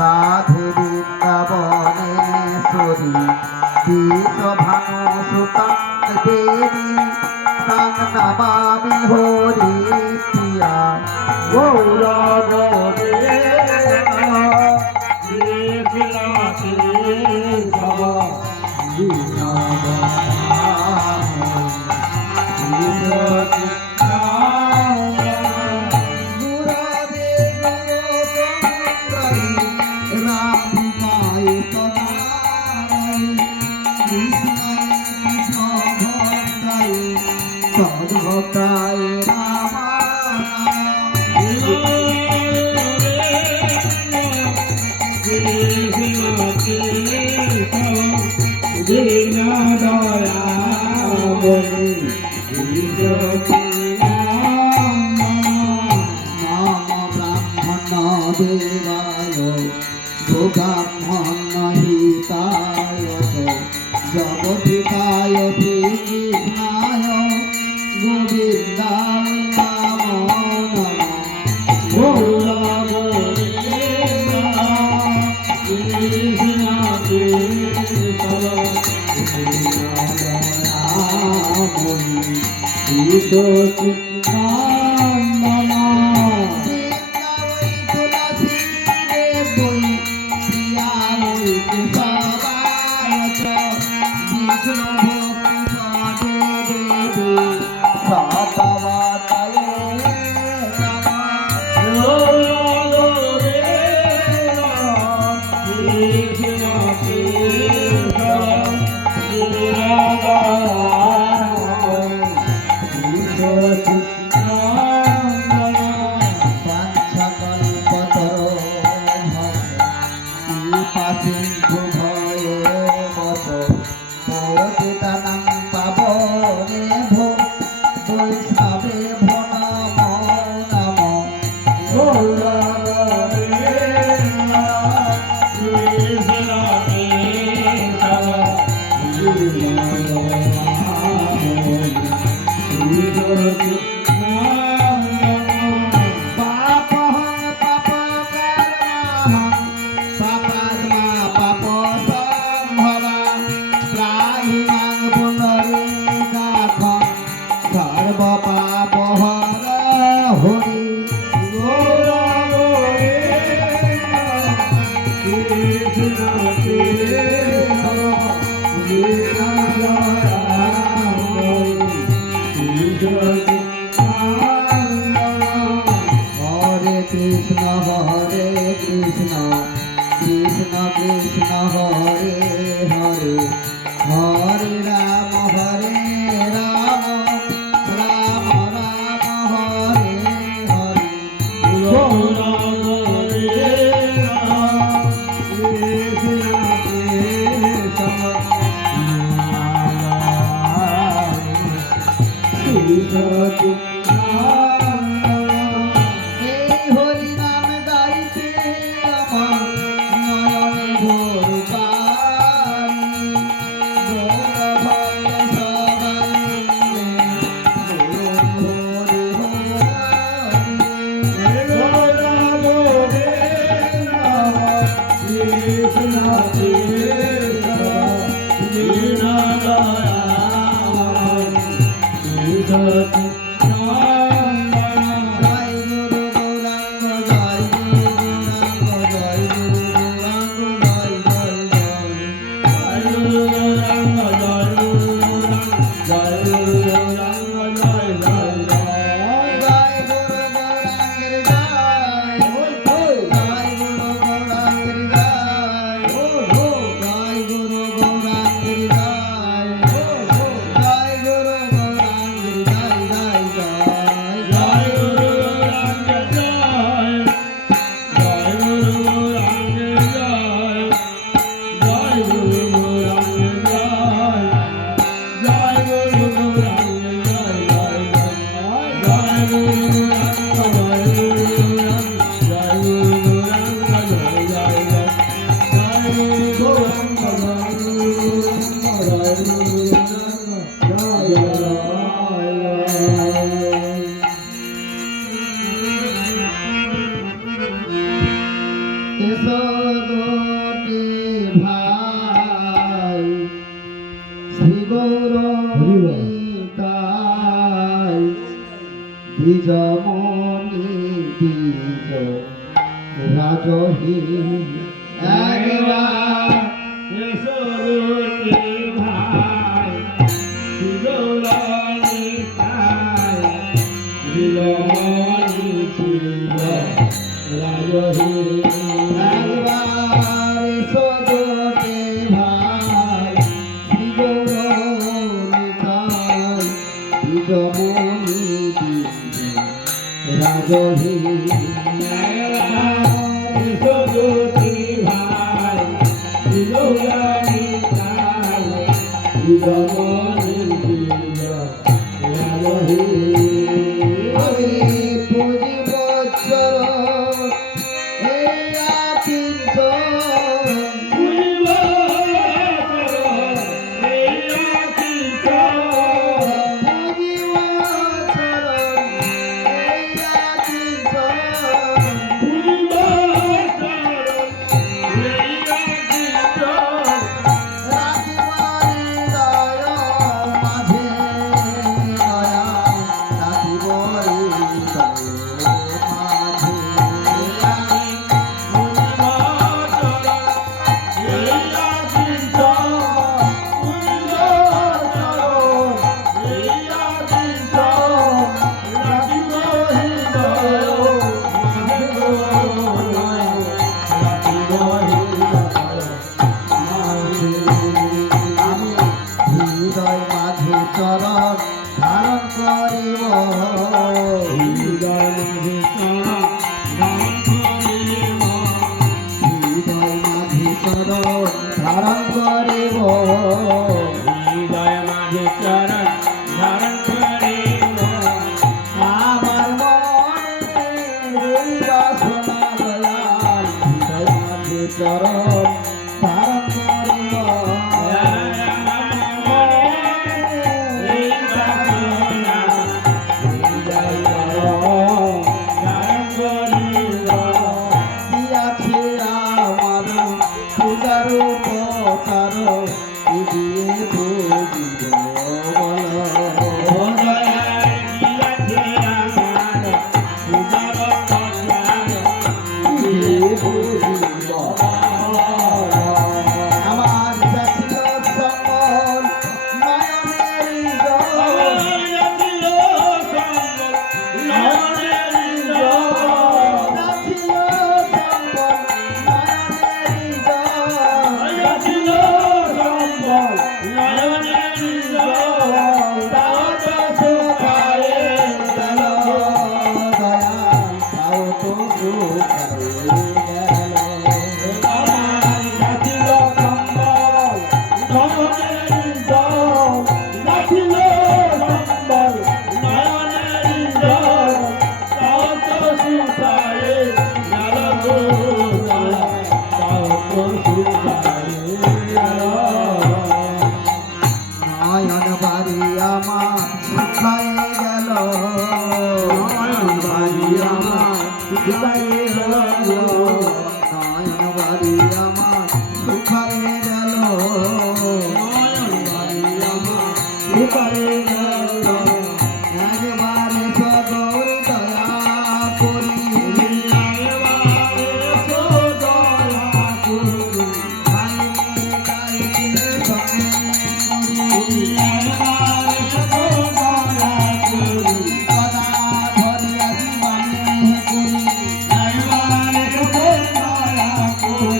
রাধে বৃন্দাবনেশ্বরী বিশ্বভানু সুতাং দেবী তাং নমামি হরি প্রিয়া গৌরব হিতায় জগৎহিতায় শ্রীকৃষ্ণায় গোবিন্দায় নমো নমঃ Jai Guru Guru এসোদোটি ভাই শ্রী গৌর নিতাই দ্বিজমণি দ্বিজ রাজহী একবার যশোরী ভাই সুগৌরী ভাই বিলমণি ছিল রাজহী একবার এসোদোটি ভাই শ্রী গৌর নিতাই দ্বিজমণি দ্বিজ রাজহী যশোরী ভাই সুগৌরী ভাই বিলমণি ছিল রাজহী আমি পুঁজিব চরণ এই আকিঞ্চ পুঁজিব চরণ এই আকিঞ্চ রাখিবারে দয় মাঝে দয়া রাখিবরে দয় মাঝে আমি হৃদয় মাঝে চরণ ধারণ করিব হৃদয় মাঝে চরণ ধারণ করিব আমার মনে এই বাসনা দয়াল হৃদয় মাঝে চরণ ধারণ করিব কি আছে আমার পূজার উপকার কি দিয়ে বুঝিব বল আমার যাচিল সকল নয়নের জল যাচিল সকল নয়নের জল তাও তো সুখায়ে গেল দয়াল তাও তো সুখায়ে গেল নয়ন বাড়ি আমার শুকায়ে গেল নয়ন বাড়ি আমার শুকায়ে গেল নয়ন বাড়ি আমার শুকায়ে গেল নয়ন বাড়ি আমার শুকায়ে গেল একবারে সদর দয়া করি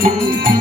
Thank you.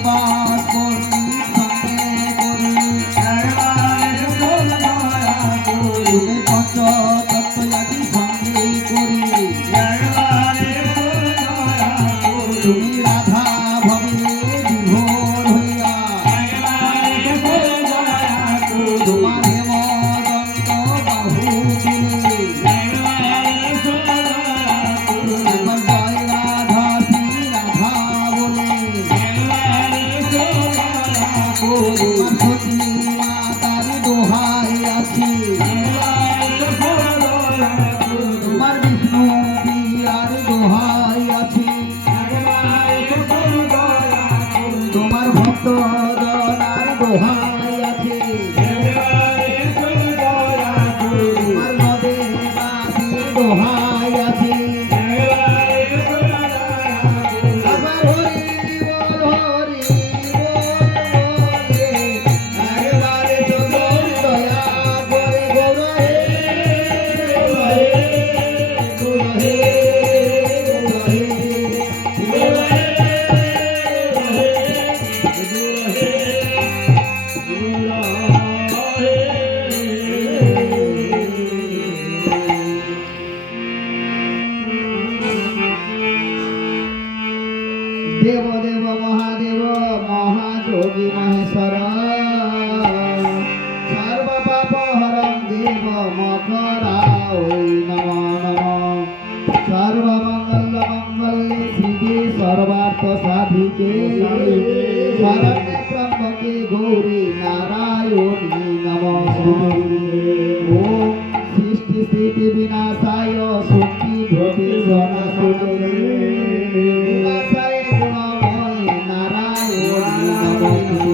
বিনাশায় সুখী ভূতি সনাতনে বিনাশায় গুণময় নারায়ণ নমস্তুতে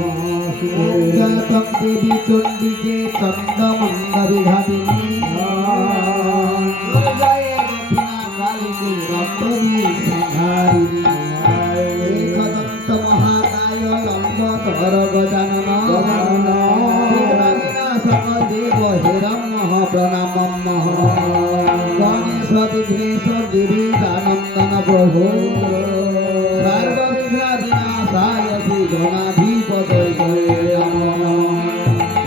জয়তং দেবী চণ্ডিকে চন্দ্রমঙ্গলঘাতিনী জয় দক্ষিণা কালিকে রক্তবী সংহারিণী एकदंत महाकाय लंबोदर गजानन विघ्नविनाशक देव हिरण्मः प्रणामः गणेश विघ्नेश गिरिजानन्दन प्रभो सर्वविघ्न विनाशाय श्री गणाधिपतये नमः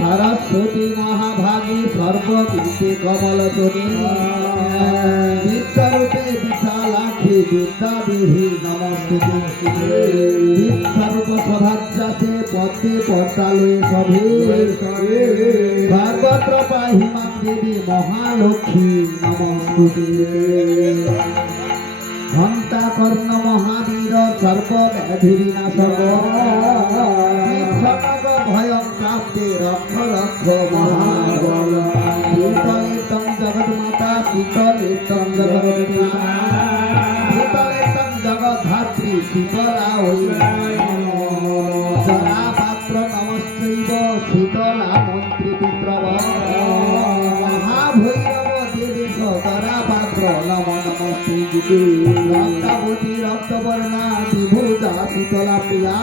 सरस्वती महाभागी सर्वतीर्थे कमलतुनी विद्यारूपे विशालाक्षी विद्यादेवी नमस्ते विश्वरूप सभाजाते पद्मे पद्मालये सभे सर्वत्र पाहिमां देवी महालक्ष्मी नमस्ते घंटा कर्ण महावीर सर्वव्याधि विनाशक विघ्नक भयं प्राप्ते रक्ष रक्ष महाबल शीतले तं जगन्माता शीतले तं जगन्माता शीतले तं जगद्धात्री शीतला जरा पात्र नमस्त्रैव शीतला मन्त्री पितृव महाभैरव देवेश जरा पात्र नमो नमस्ते रक्तवती रक्तवर्णा विभूजा शीतला प्रिया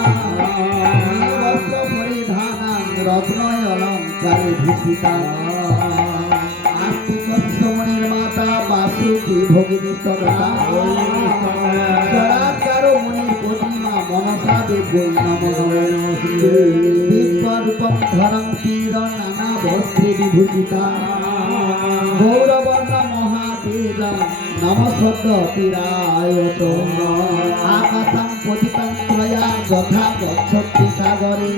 वस्त्र परिधाना रत्नयलङ्कारे भूषिता आस्तिकस्य निर्माता वासुकी भगिनी स्तवता जडाकारो मुनिर प्रतिमा मनसा देव्यै नमो नमस्ते विश्वरूपं धरं तीर नाना वस्त्रे विभूषिता गौरवर्ण महातेजं नमस्वतीराय आकाशं पतितं त्वया यथा गच्छति सागरे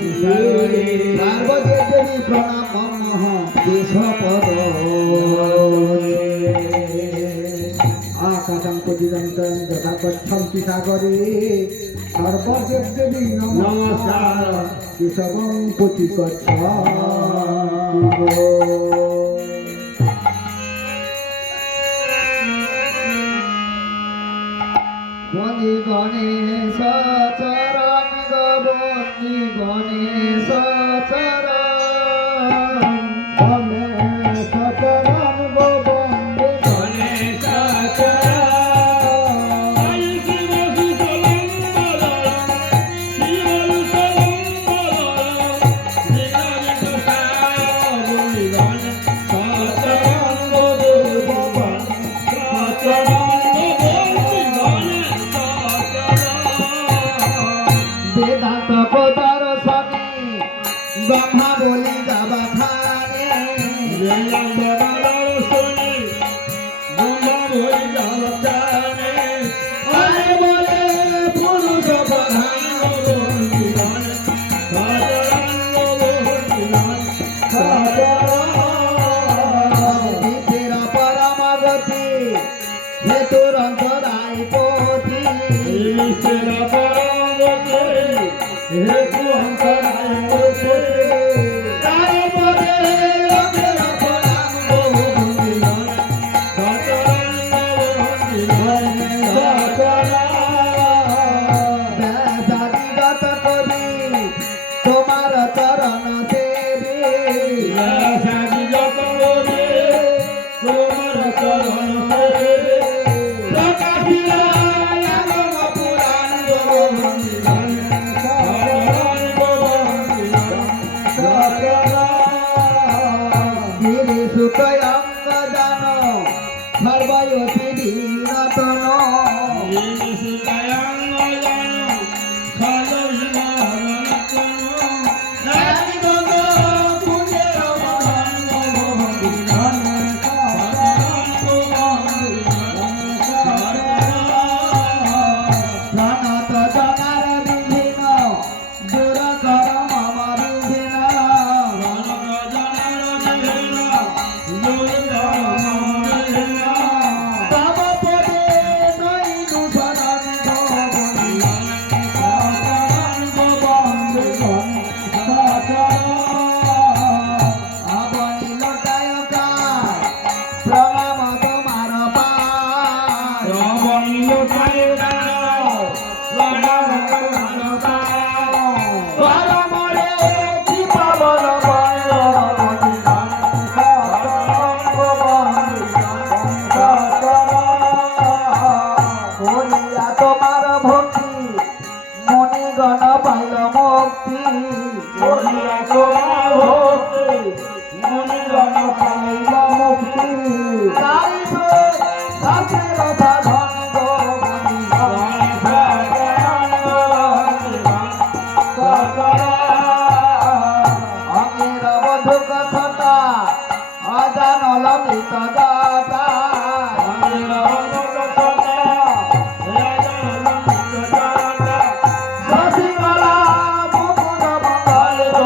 सार्वदेवी प्रणामः केशवपद आकाशं पतितं यथा गच्छन्ति सागरे सर्वदेवी नमस्कार केशवं पतिगच्छ বন্দি গণেশ চরণ বন্দি গণেশ চরণ গণেশ চরণ বন্দে গণেশ চরণ শিব সুতলং বেদান্ত দর্শনে ব্রহ্মা বলি যাবা খানে আরে বলে পুরুষ প্রধান বিদ্যের পরমগতি হেতুর অন্তরায় পথি তারে বলে লোকের প্রণাম ব্যাসাদিগত কবি তোমার চরণ সেবি প্রকাশিলা আগম পুরাণ অগ্রের সাধন গো অগ্রের বধূ কথাটা অজানল মৃত দাতা শশীকলা মুকুন্দ মঙ্গল গো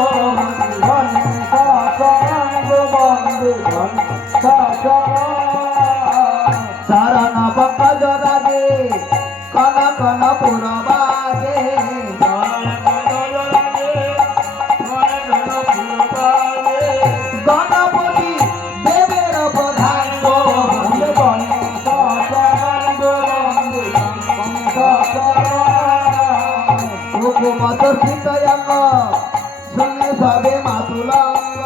শরণ পঙ্কজ রাগে কন কন পুরবাগে গণপতি দেবের প্রধান গো হুকুমত শীতয়ঙ্গ শুনে সবে মাতুলঙ্গ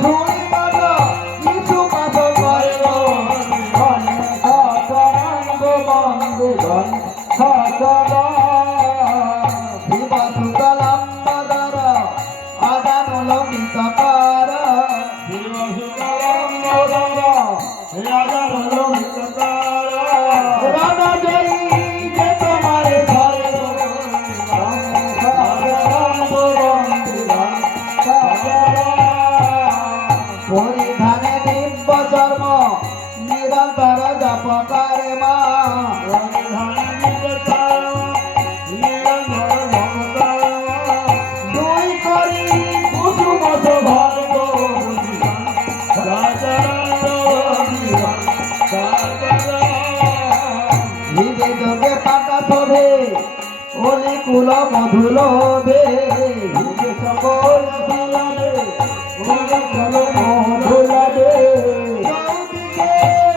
শুনি মন কিছু মাস করে গো শিব সুতলম মদর অজানুল মৃত কর রাধা জয়ী যে তোমার ঘরে পরিধানে দিব্য চর্ম নিরন্তর জপ করে মা দুই করি কুসুম শোভন গো হৃদে যোগে পাতা শোভে ওলি কুল মধুলোভে হৃদে সকল ফুলবে মধুলোভে চৌদিকে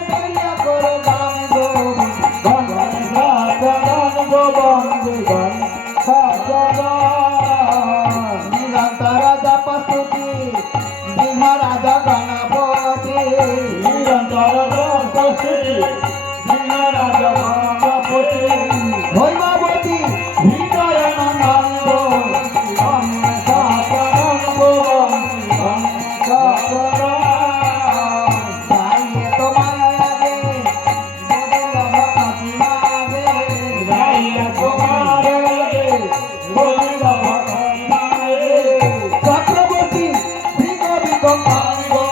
মিলিয়া করো গান গো নিরন্তর জপ স্তুতি বিহরাজ গণপতি হৈমাবতী হৃদয় নন্দন গো গাইয়ে তোমার আগে বদল ভক্তি মাগে চক্রবর্তী শ্রীকবি কঙ্কান গো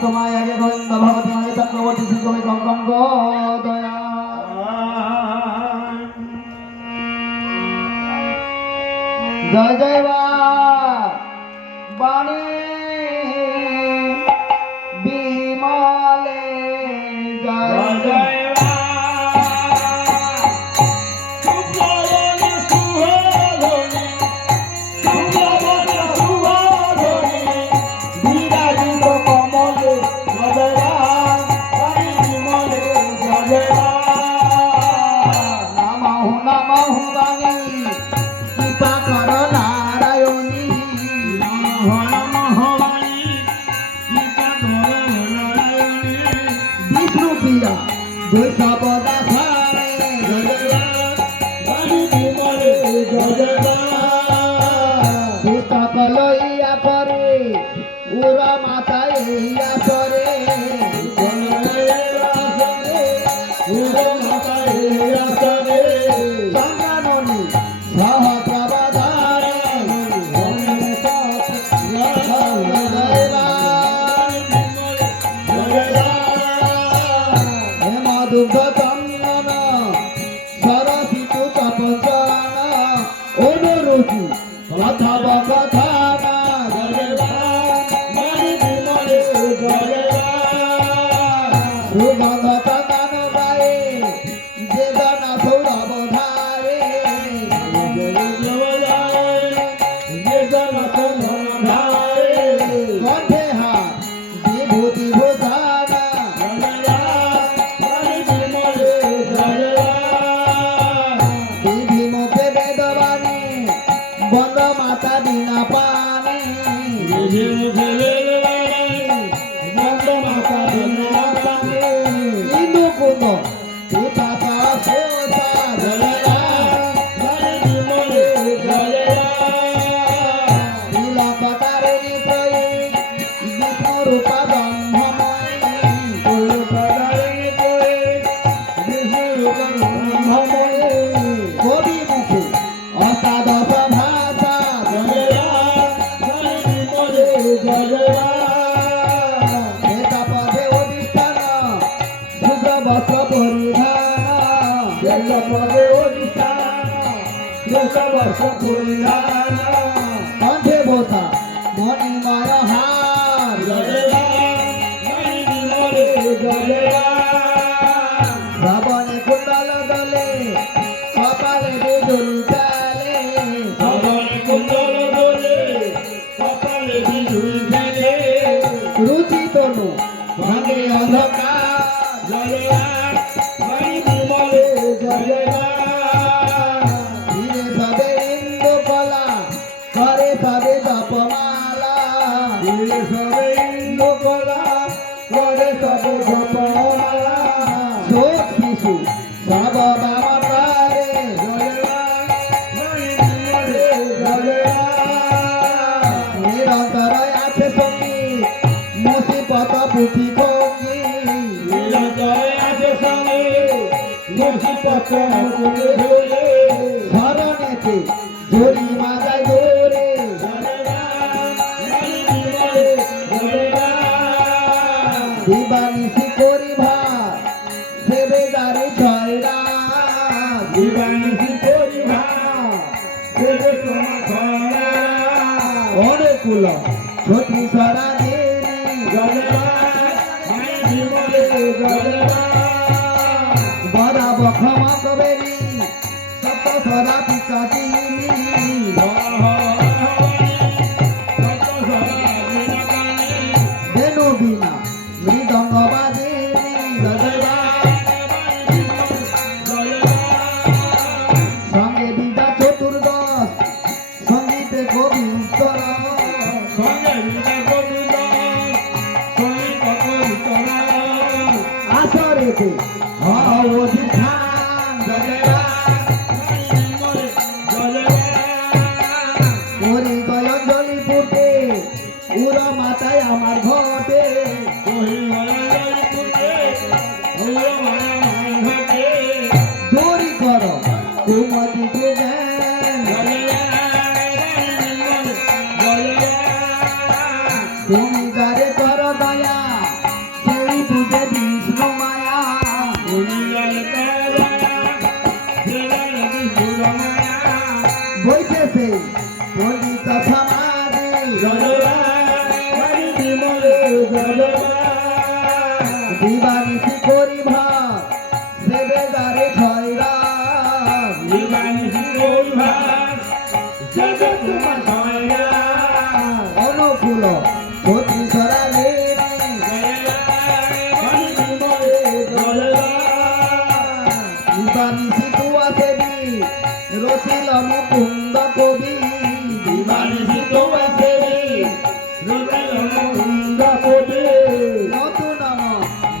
তোমায় আগে গোবিন্দ ভগবতী মাঝে চক্রবর্তী শ্রীকবি কঙ্কন গো দয়া জয় জয় বাণী বিমলে জয় জয় নমঃ নমঃ বাণী কৃপা কর নারায়ণী বিষ্ণু প্রিয়া বৈষ্ণবদা সারে সকল ইয়া পরে উরা মাতা ইয়া পরে সংগ্রামণি সহপ্রবধারে হেমদুগ্ধ চন্দন সরসিতু তপচন অনুরুচি কথব কথানা সুগন্ধ চন্দন গায়ে বেদন সৌরভ ধারে কণ্ঠে হাত বিভূতি ভূষানা বস্ত্র পরিধান দেশ পদে অধিষ্ঠান দেশ বর্ষ পরিধান কণ্ঠে ভোতা মণিময় হার জয় মরে জয় শ্রাবণে কুণ্ডল দলে কপালে বিজুলি চালে শ্রবণ কুণ্ডল দোলে কপালে বিজুলি খেলে রুচি তনু ভাঙে অন্ধকার জয় মরে জয় ধীরে সবে ইন্দু কলা করে সবে জপমালা সবে ইন্দু কলা করে সবে জপমালা শোক শিশু সব বাবা পারে নিরন্তর আছে সঙ্গী মুসিবত পুঁথি ভঙ্গি ধরনেতে ঝুলি মাজায় ধরে দিবানিশি করি ভাত সেবে দাঁড়ি ছয়রা অনুকূল ছত্রি সরা বরাব ক্ষমা কবেরি সপ্ত সদা পিকাটিনি বেনু বিনা মৃদঙ্গ বাজিনি সঙ্গে বিদা চতুর্দশ সঙ্গীতে কবি উত্তর আসরেতে অধিষ্ঠান করি গয়ঞ্জলি ফুটে উর মাতায় আমার ঘটে দূরি কর কুমতিকে জ্ঞান তুমি যারে কর দয়া সেই বুঝে বিষ্ণু মায়া বইতেছে পণ্ডিত সমাধি দিবানিশি করি ভাব সেবে দারে ছয়রা অনুকূল ছত্রি সরা দিবানিশি তুয়া সেবি রচিল মুকুন্দ কবি দিবানিশি তুয়া সেবি নতুন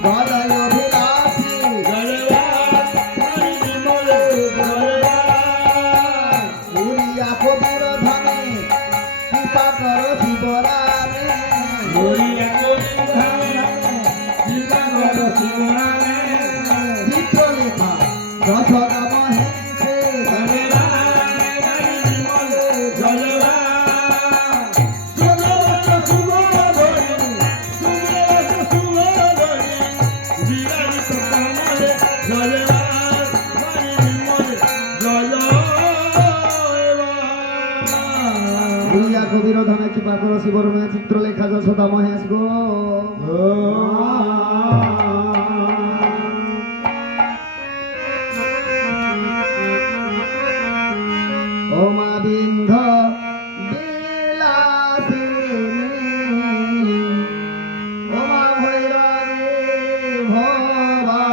গলয় অভিলাষী উড়িয়া কবির ধনে কৃপা কর শিবরামে চিত্রলেখা রসদা মহেশে উড়িয়া কবির ধনে কৃপা কর শিবরমে চিত্রলেখা যশোদা মহেশ গো ও মা বিন্ধ বিলাসিনী ও মা ভৈরবী ভবানী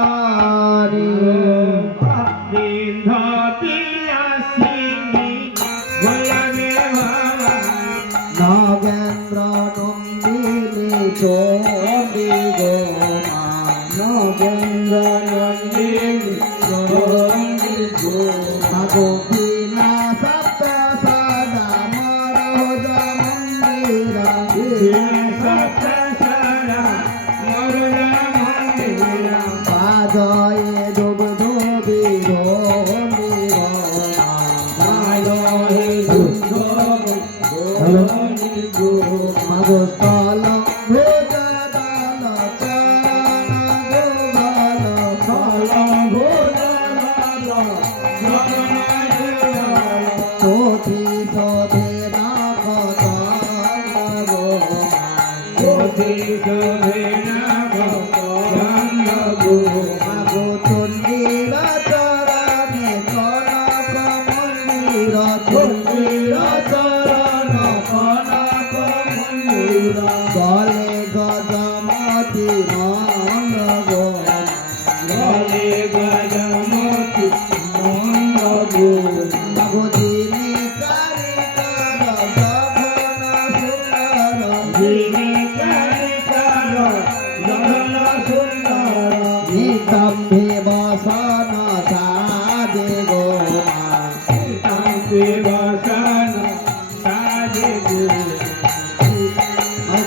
নগেন্দ্র নন্দিনী চন্ডী গো মা নগেন্দ্র নন্দিনী চন্ডী গো মা গোপীনা সপ্ত সদা মরহজ মন্দিরা পাদয়ে দুগ্ধ বিরোধী মাগস্থল ভোজদাল চরণ গোগাল কথিত দেনা গো মাগো চন্ডীর চরণে কনক মন্দির চন্ডীর চরণ কনক মন্দির বলে গজমতি মঙ্গ গো মাগো যিনি কারিকর গগন সুন্দর নিতম্ভে বসন সাজে গো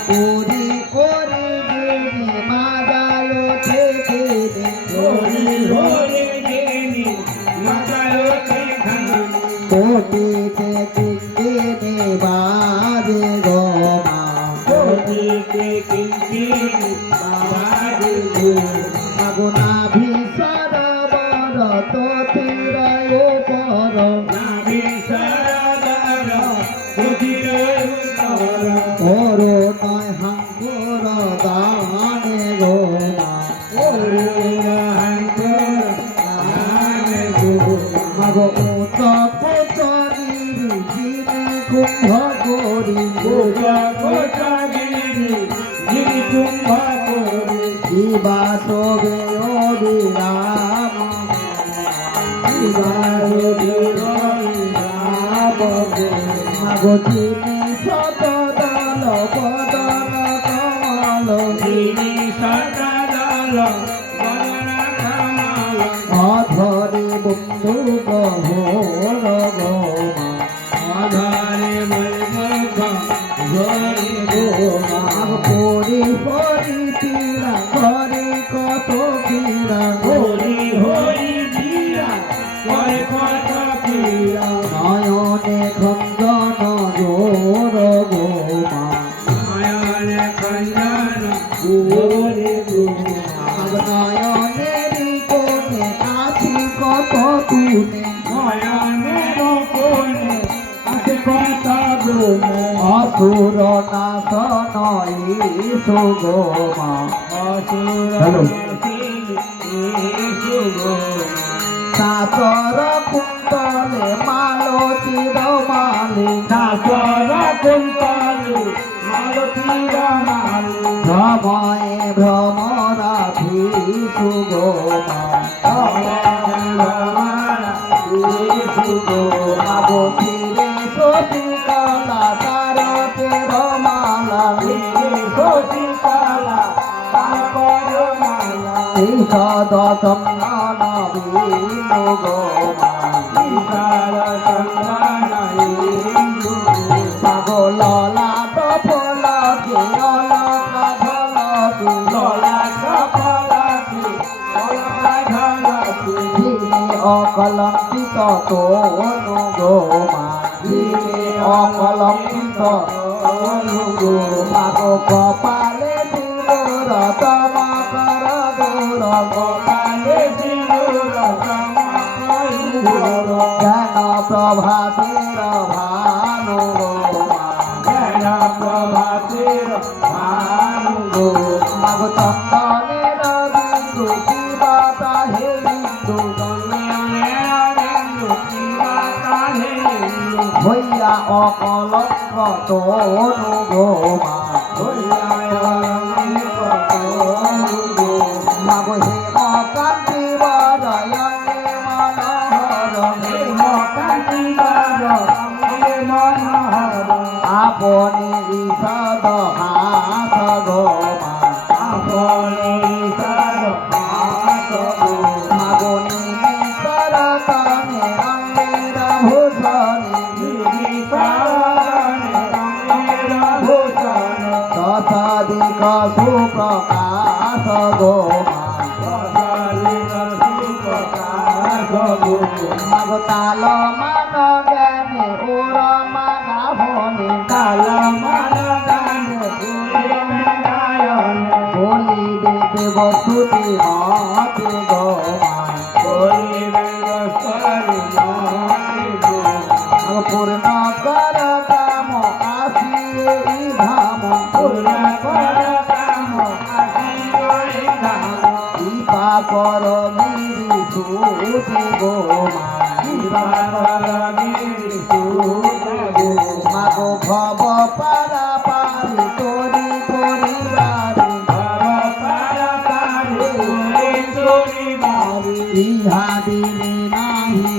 করি করি গিনি মাদালো থেকে কোটিতে কিঙ্কিনি বাজে গো মাগো নাভি সরবর তথিরয় পর ওরো নয় হাঙ্কুর দানে গো মাগো উত কোচরির জিনে কুম্ভ করি শিবা সবে অবিরাম মাগো চিনি শত দল বদন কমল অধরে বন্ধু গহর গো মাগ পরি পরি পীড়া করে কত পীড়া নয়নে খঞ্জন জোর গো মাগ নয়নেরি কোণে আছি কত তুনে অসুর নাশন ইসু গো সাতর কুন্তলে মালতী মালি ভ্রময়ে ভ্রমরা ভিষু গো মাগো ফিরে সতী কলা তারতে রমালা ঈষদ চন্দন বিন্দু গো মাগো ললাট ফলকে অলক ঝলকি যিনি অকলঙ্কিত তনু গো অকলঙ্কিত তনু গো মাগো কপালে সিঁদুর চমকর দূর জ্ঞান প্রভাতের ভানু গো মাগো চন্দনের বিন্দু কিবাতা হে বিন্দু হইয়া অকলঙ্ক তনু গো মাগো হেম কান্তি বরয়নে মনোহর আপনি ঈষদ হাস গো মাগো নিমিষর তনে অঙ্গের ভূষণে তথাদিক সুপ্রকাশ গো মাগো তাল মান জ্ঞানে ওর মাগা ভনে বলি দেব স্তুতি মতে গো সুতি গো মাগো ভব পারা পারি তোরি পরিবারে ইহা দিলে নাহি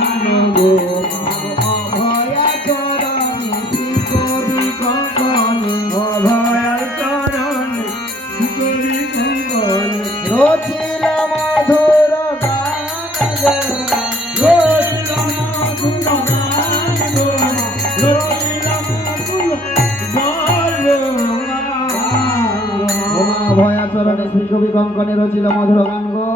আনবো অভয়া চরণে কবি কঙ্কনে রচিল মধুর গান অভয়া চরণে শ্রী কবি কঙ্কনে রচিল মধুর গান গো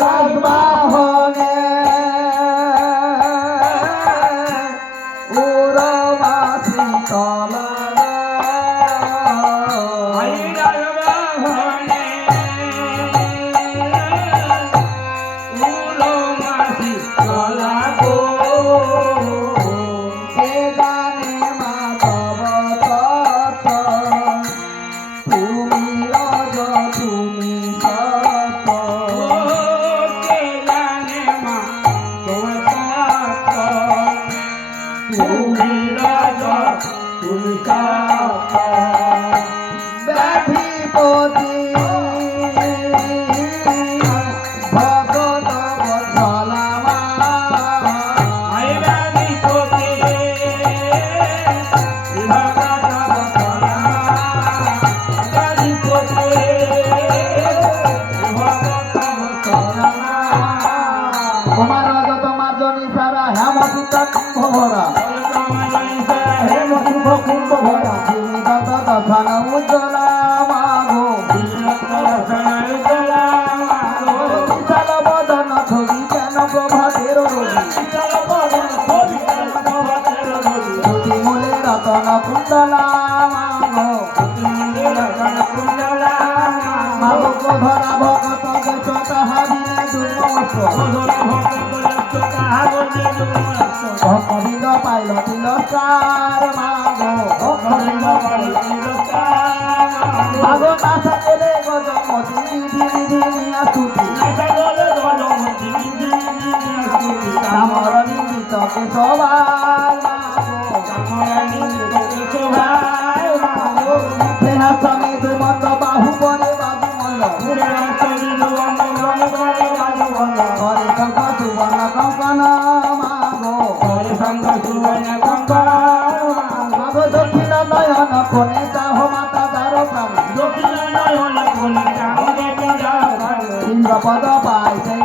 রাজবাহনে উরমাসি তলা ব্যাধিপতি ভগত বৎসলামা তোমার রজত মার্জনী সারা হেমসূত্র কুম্ভ ভরা কুম্ভ ভরা জীবিত দশন উজ্জ্বলা মাগো বিশাল বদন ছবি কেন প্রভাতের রবি মূলে রতন কুণ্ডলা মাগো মাগো ধরা ভগত গেছ তাহারিলে দুর্মস্ত ভক্তবৃন্দ পাইল তিলস্কার মাগো মাগো নাসা গেলে গজমতি বিধি বিধি নিয়া ছুটি রামর নিন্দিত কেশবাই মাগো দেহা স্বামী দুর্মন্দ বাহু পরে বাবু মল্ল হরে শঙ্খ সুবর্ণ কঙ্কন মাগো মাগো দক্ষিণ নয়ন কোণে চাহ মাতা দ্বার প্রাণ ইন্দ্রপদ পাই সেই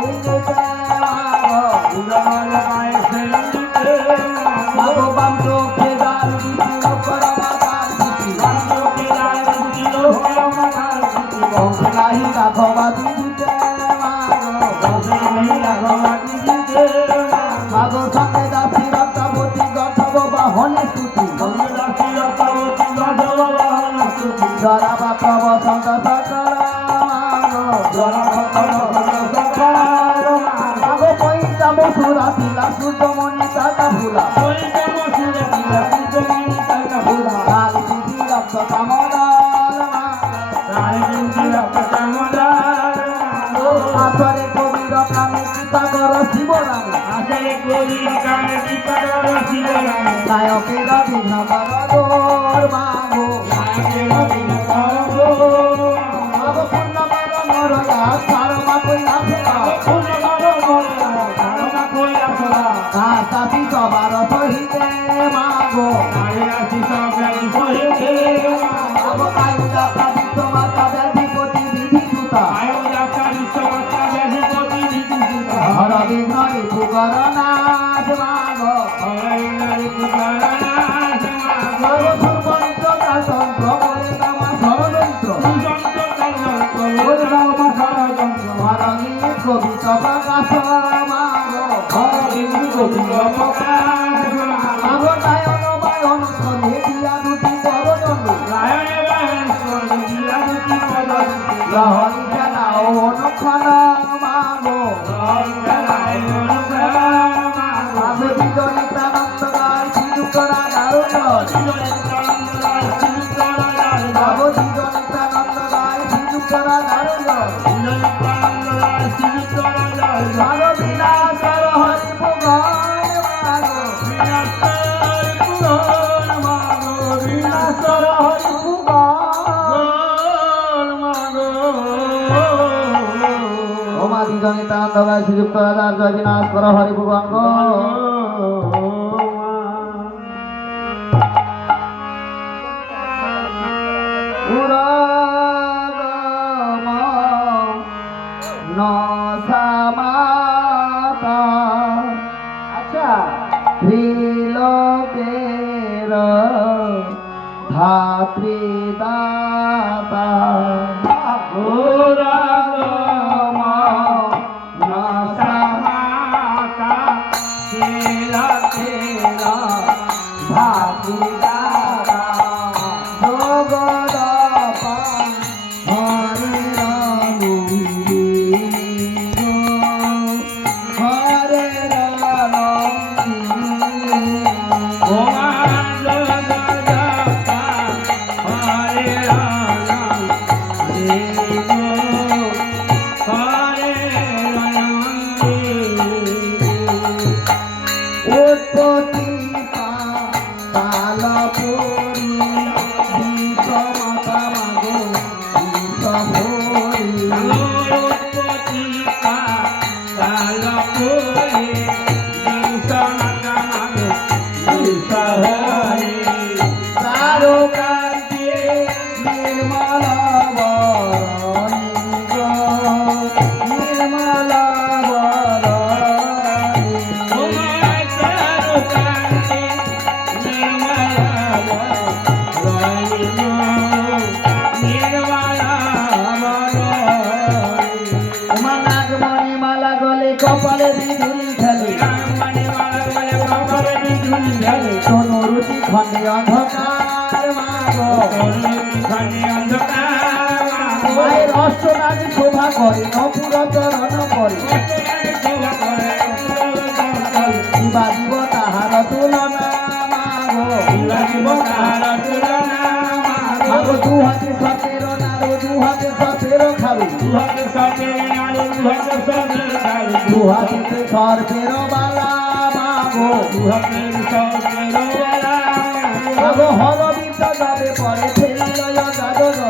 মাগো বাম চোখে দ্বার দিতি উপর মাতার দিতি বংশ নাহি রাঘবা দিদিতে মাগো সঙ্গে দাসী রক্তবতী গর্ধব বাহনে স্তুতি জরা বাক্রব সন্ত সকল মাগো পৈতা মসুরা শিলা সূর্যমণি তাকা ফুলা লাল দিদি রক্ত কামদার আসরে কবির প্রাণে কৃপাকর শিবরাম নায়কের বিঘ্ন কর দোর মাগো মাগো পূর্ণমার মরয়া সারমা কইলা কাশাপি সবার সহিতে মাগো মাগো কাইলা কাবিত মাতা ব্যাধিপতি বিধি সুতা হর বিঘ্ন রিপু করনাথ মাগো লহরি খেলাও অনুক্ষণ মাগো মাগো দিগণিতানন্দ গায় সিধুকরা দারুণ মাগো দিগণিতানন্দ গায় সিধুকরা দারুণ মাগো বিনাশর হরি ভগবান মাগো বিনাশর হরি ভগবান ওমা দিগণিতানন্দ গায় সিধুকরা দার জয় বিনাশ কর হরি ভগবান আচ্ছা ত্রিলোকের ধাত্রীদাতা কপালে বিধুলি খেলে তনুরুচি খণ্ডে অন্ধকার মাগো মায়ের অষ্টনাগী শোভা করে নপুর চরণ করে শিবাজীব তাহার তুলনা মাগো দু হাতে সতেরো নাড়ো দু হাতে সতেরো খাবে দু হাতে সর্বের বালা মাগো মাগো হরবিন্দ যাবে পরে ফেলিল যাদগরে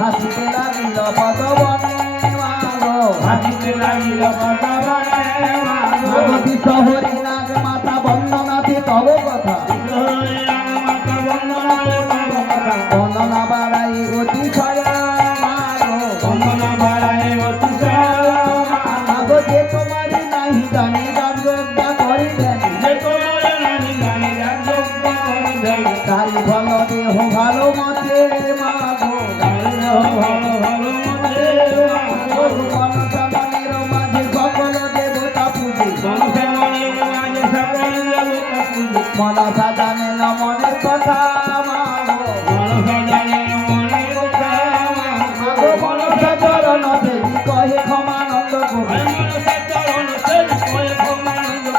হাসিতে লাগিল পদবনে মাগো বিশহরি নাগ মাতা বন্দনাতে তব কথা বন্দনা বাড়াই অতিশয় মাগো যে তোমারি নাহি জানি যজ্ঞা করি তারি ফল দেহ ভালো মতে মাগো মনসামনের মাঝে সকল দেবতা পূজে মনসা জানে না মনের কথা মাগো মনসা চরণ দেবী কহে ক্ষমানন্দ কবি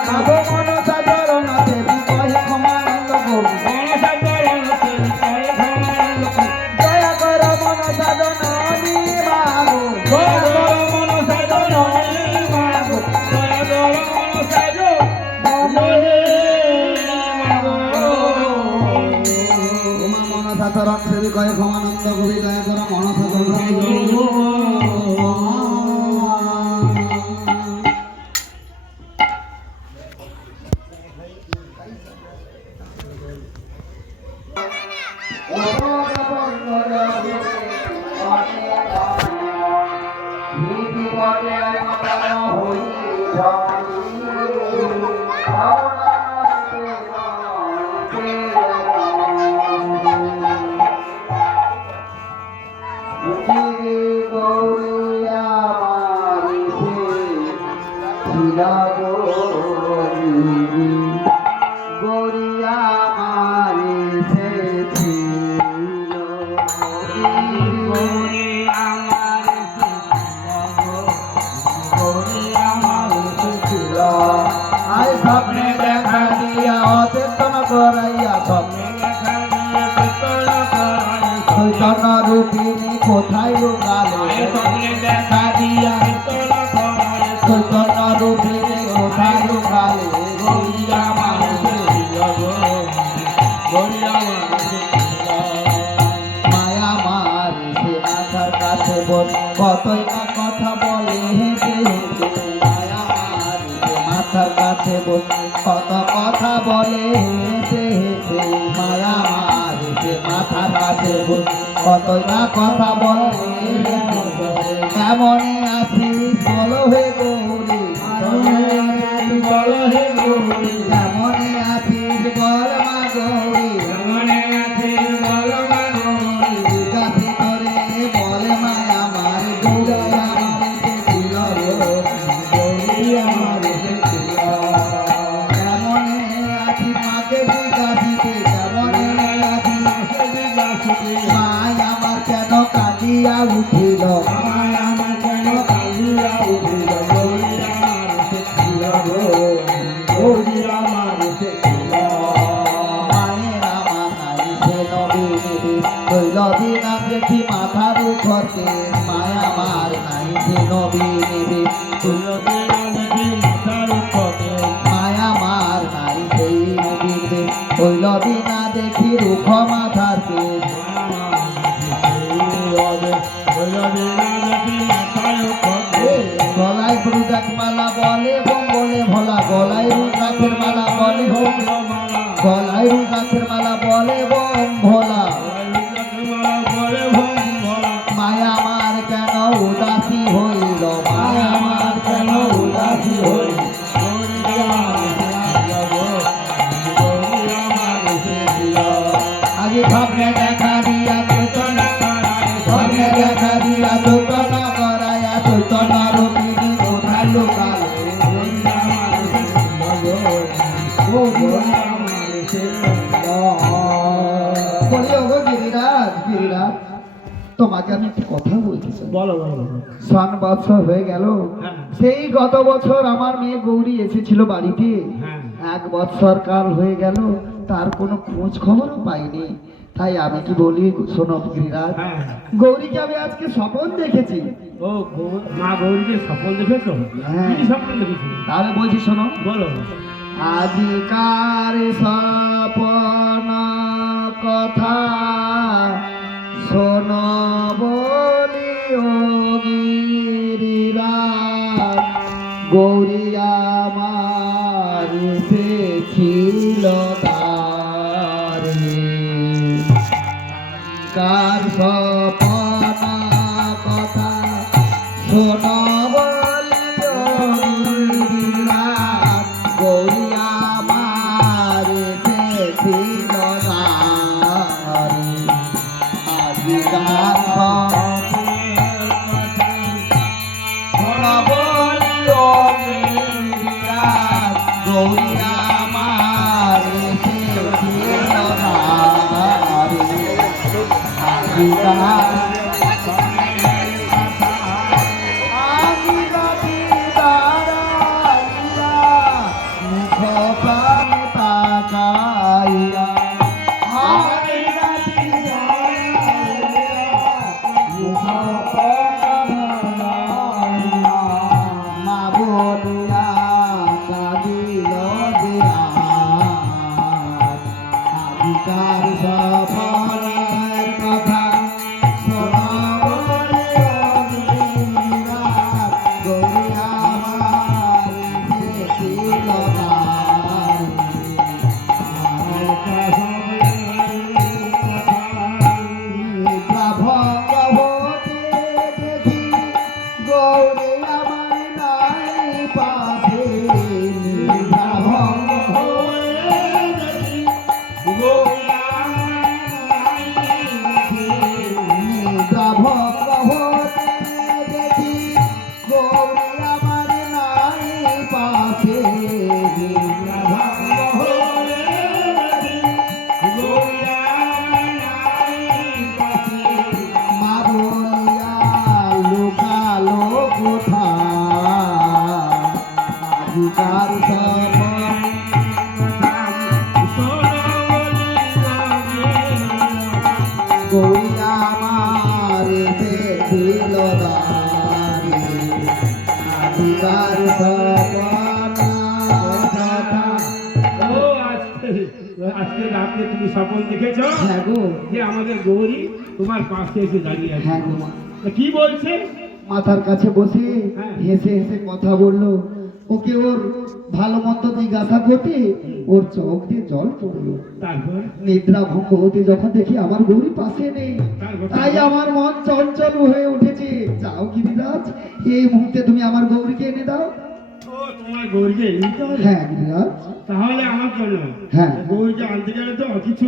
মাগো মনসা চরণ দেবী কহে ক্ষমানন্দ কবি দয়া কর মনসা জননী মাগো দয়া কর মনসা জননী মাগো মনসা চরণ দেবী কহে ক্ষমানন্দ কবি দয়া কর মনসা গৌরিয়া মারি সে ছিল দিয়া সব চৈতন্য রূপিণী কোথায় লুকালে চৈতন্য রূপিণী কোথায় লুকালে গৌরিয়া মারে মায়া মারে সে মাথার কাছে বল কতই না কথা বলে হেসে হেসে মায়া মারে সে মাথার কাছে বল কত কথা বলে হেসে হেসে মায়া মারে সে মাথার কাছে বল কতই না কথা বলে কেমনে আছিস বলো হে গৌরী কেমনে আছিস বল মা গৌরী কাছে করে বলে মায়া মার গৌরিয়া মারে ছিল কেমনে আছিস মাকে বিকাশিতে কেমনে আছিস মায়া আমার কেন কাঁদিয়া উঠিল মায়ের আমার নাই সে নবী নিবি কৈলবী নাম দেখি মাথার উপরকে মায়া মার নাই সে নবী নিবি মায়া মার নাই সেই নবী নিবি কৈলবী না দেখি রুখ মাথার কেশ গলায় রুদ্রাক্ষ মালা বলে বোম বলে ভোলা গলায় রুদ্রাক্ষের মালা বলে বোম গলায় রুদ্রাক্ষের মালা বলে বোম ভোলা মায়া মার কেন উদাসী হইল মায়া মার কেন উদাসী হইল আগে স্বপ্নে দেখা দিয়া চৈতন্য স্বপ্নে দেখা দিয়া চৈতন্য করায়া চৈতন্য রূপিণী কোথায় লুকালে বলি ওগো গিরিরাজ গিরিরাজ তোমাকে আমি একটা কথা বলতে চাই বলো 5 বছর হয়ে গেল সেই গত বছর আমার মেয়ে গৌরী এসেছিল বাড়িতে 1 বছর কাল হয়ে গেল তার কোনো খোঁজ খবরও পাইনি তাই আমি কি বলি শোনো গিরিরাজ গৌরীকে আমি আজকে স্বপ্ন দেখেছি ও মা গৌরীকে স্বপ্ন দেখেছো কি স্বপ্ন দেখেছো তাহলে বলছি শোনো বলো আজিকার স্বপ্ন কথা শোনো বলি ও গিরিরাজ গৌরী আমার ছিল তারে কার স্বপ্ন কথা শোনো বলি ও গিরিরাজ গৌরী আমার ছিল তারে আজিকার গৌরী আমার মুখ তাকাইয়া মা বলিয়া কাঁদিল আজিকার সফলের কথা গৌরী আমার ছিল ভগবতী দেখি গৌরী আমার নাই পাশে গৌরী আমার এসে দিল দারি আদিবার সপনা ও আজকে রাতে তুমি স্বপ্ন দেখেছো হ্যাঁ গো যে আমাদের গৌরী তোমার পাশে এসে দাঁড়িয়ে আছে হ্যাঁ গো মা। তা কি বলছে? মাথার কাছে বসে হ্যাঁ। হেসে হেসে কথা বললো। ওকে ওর ভালো মন্দ জিজ্ঞাসা করতে ওর চোখ দিয়ে জল পড়লো। তারপর নিদ্রা ভঙ্গ হতে যখন দেখি আমার গৌরী পাশে নেই, তাই আমার মন চঞ্চল হয়ে উঠেছে। যাও গিরিরাজ, এই মুহূর্তে তুমি আমার গৌরীকে এনে দাও। ও তোমার গৌরীকে নিতে হবে? হ্যাঁ গিরিরাজ। তাহলে আমার জন্য হ্যাঁ। গৌরীকে আনতে গেলে তো কিছু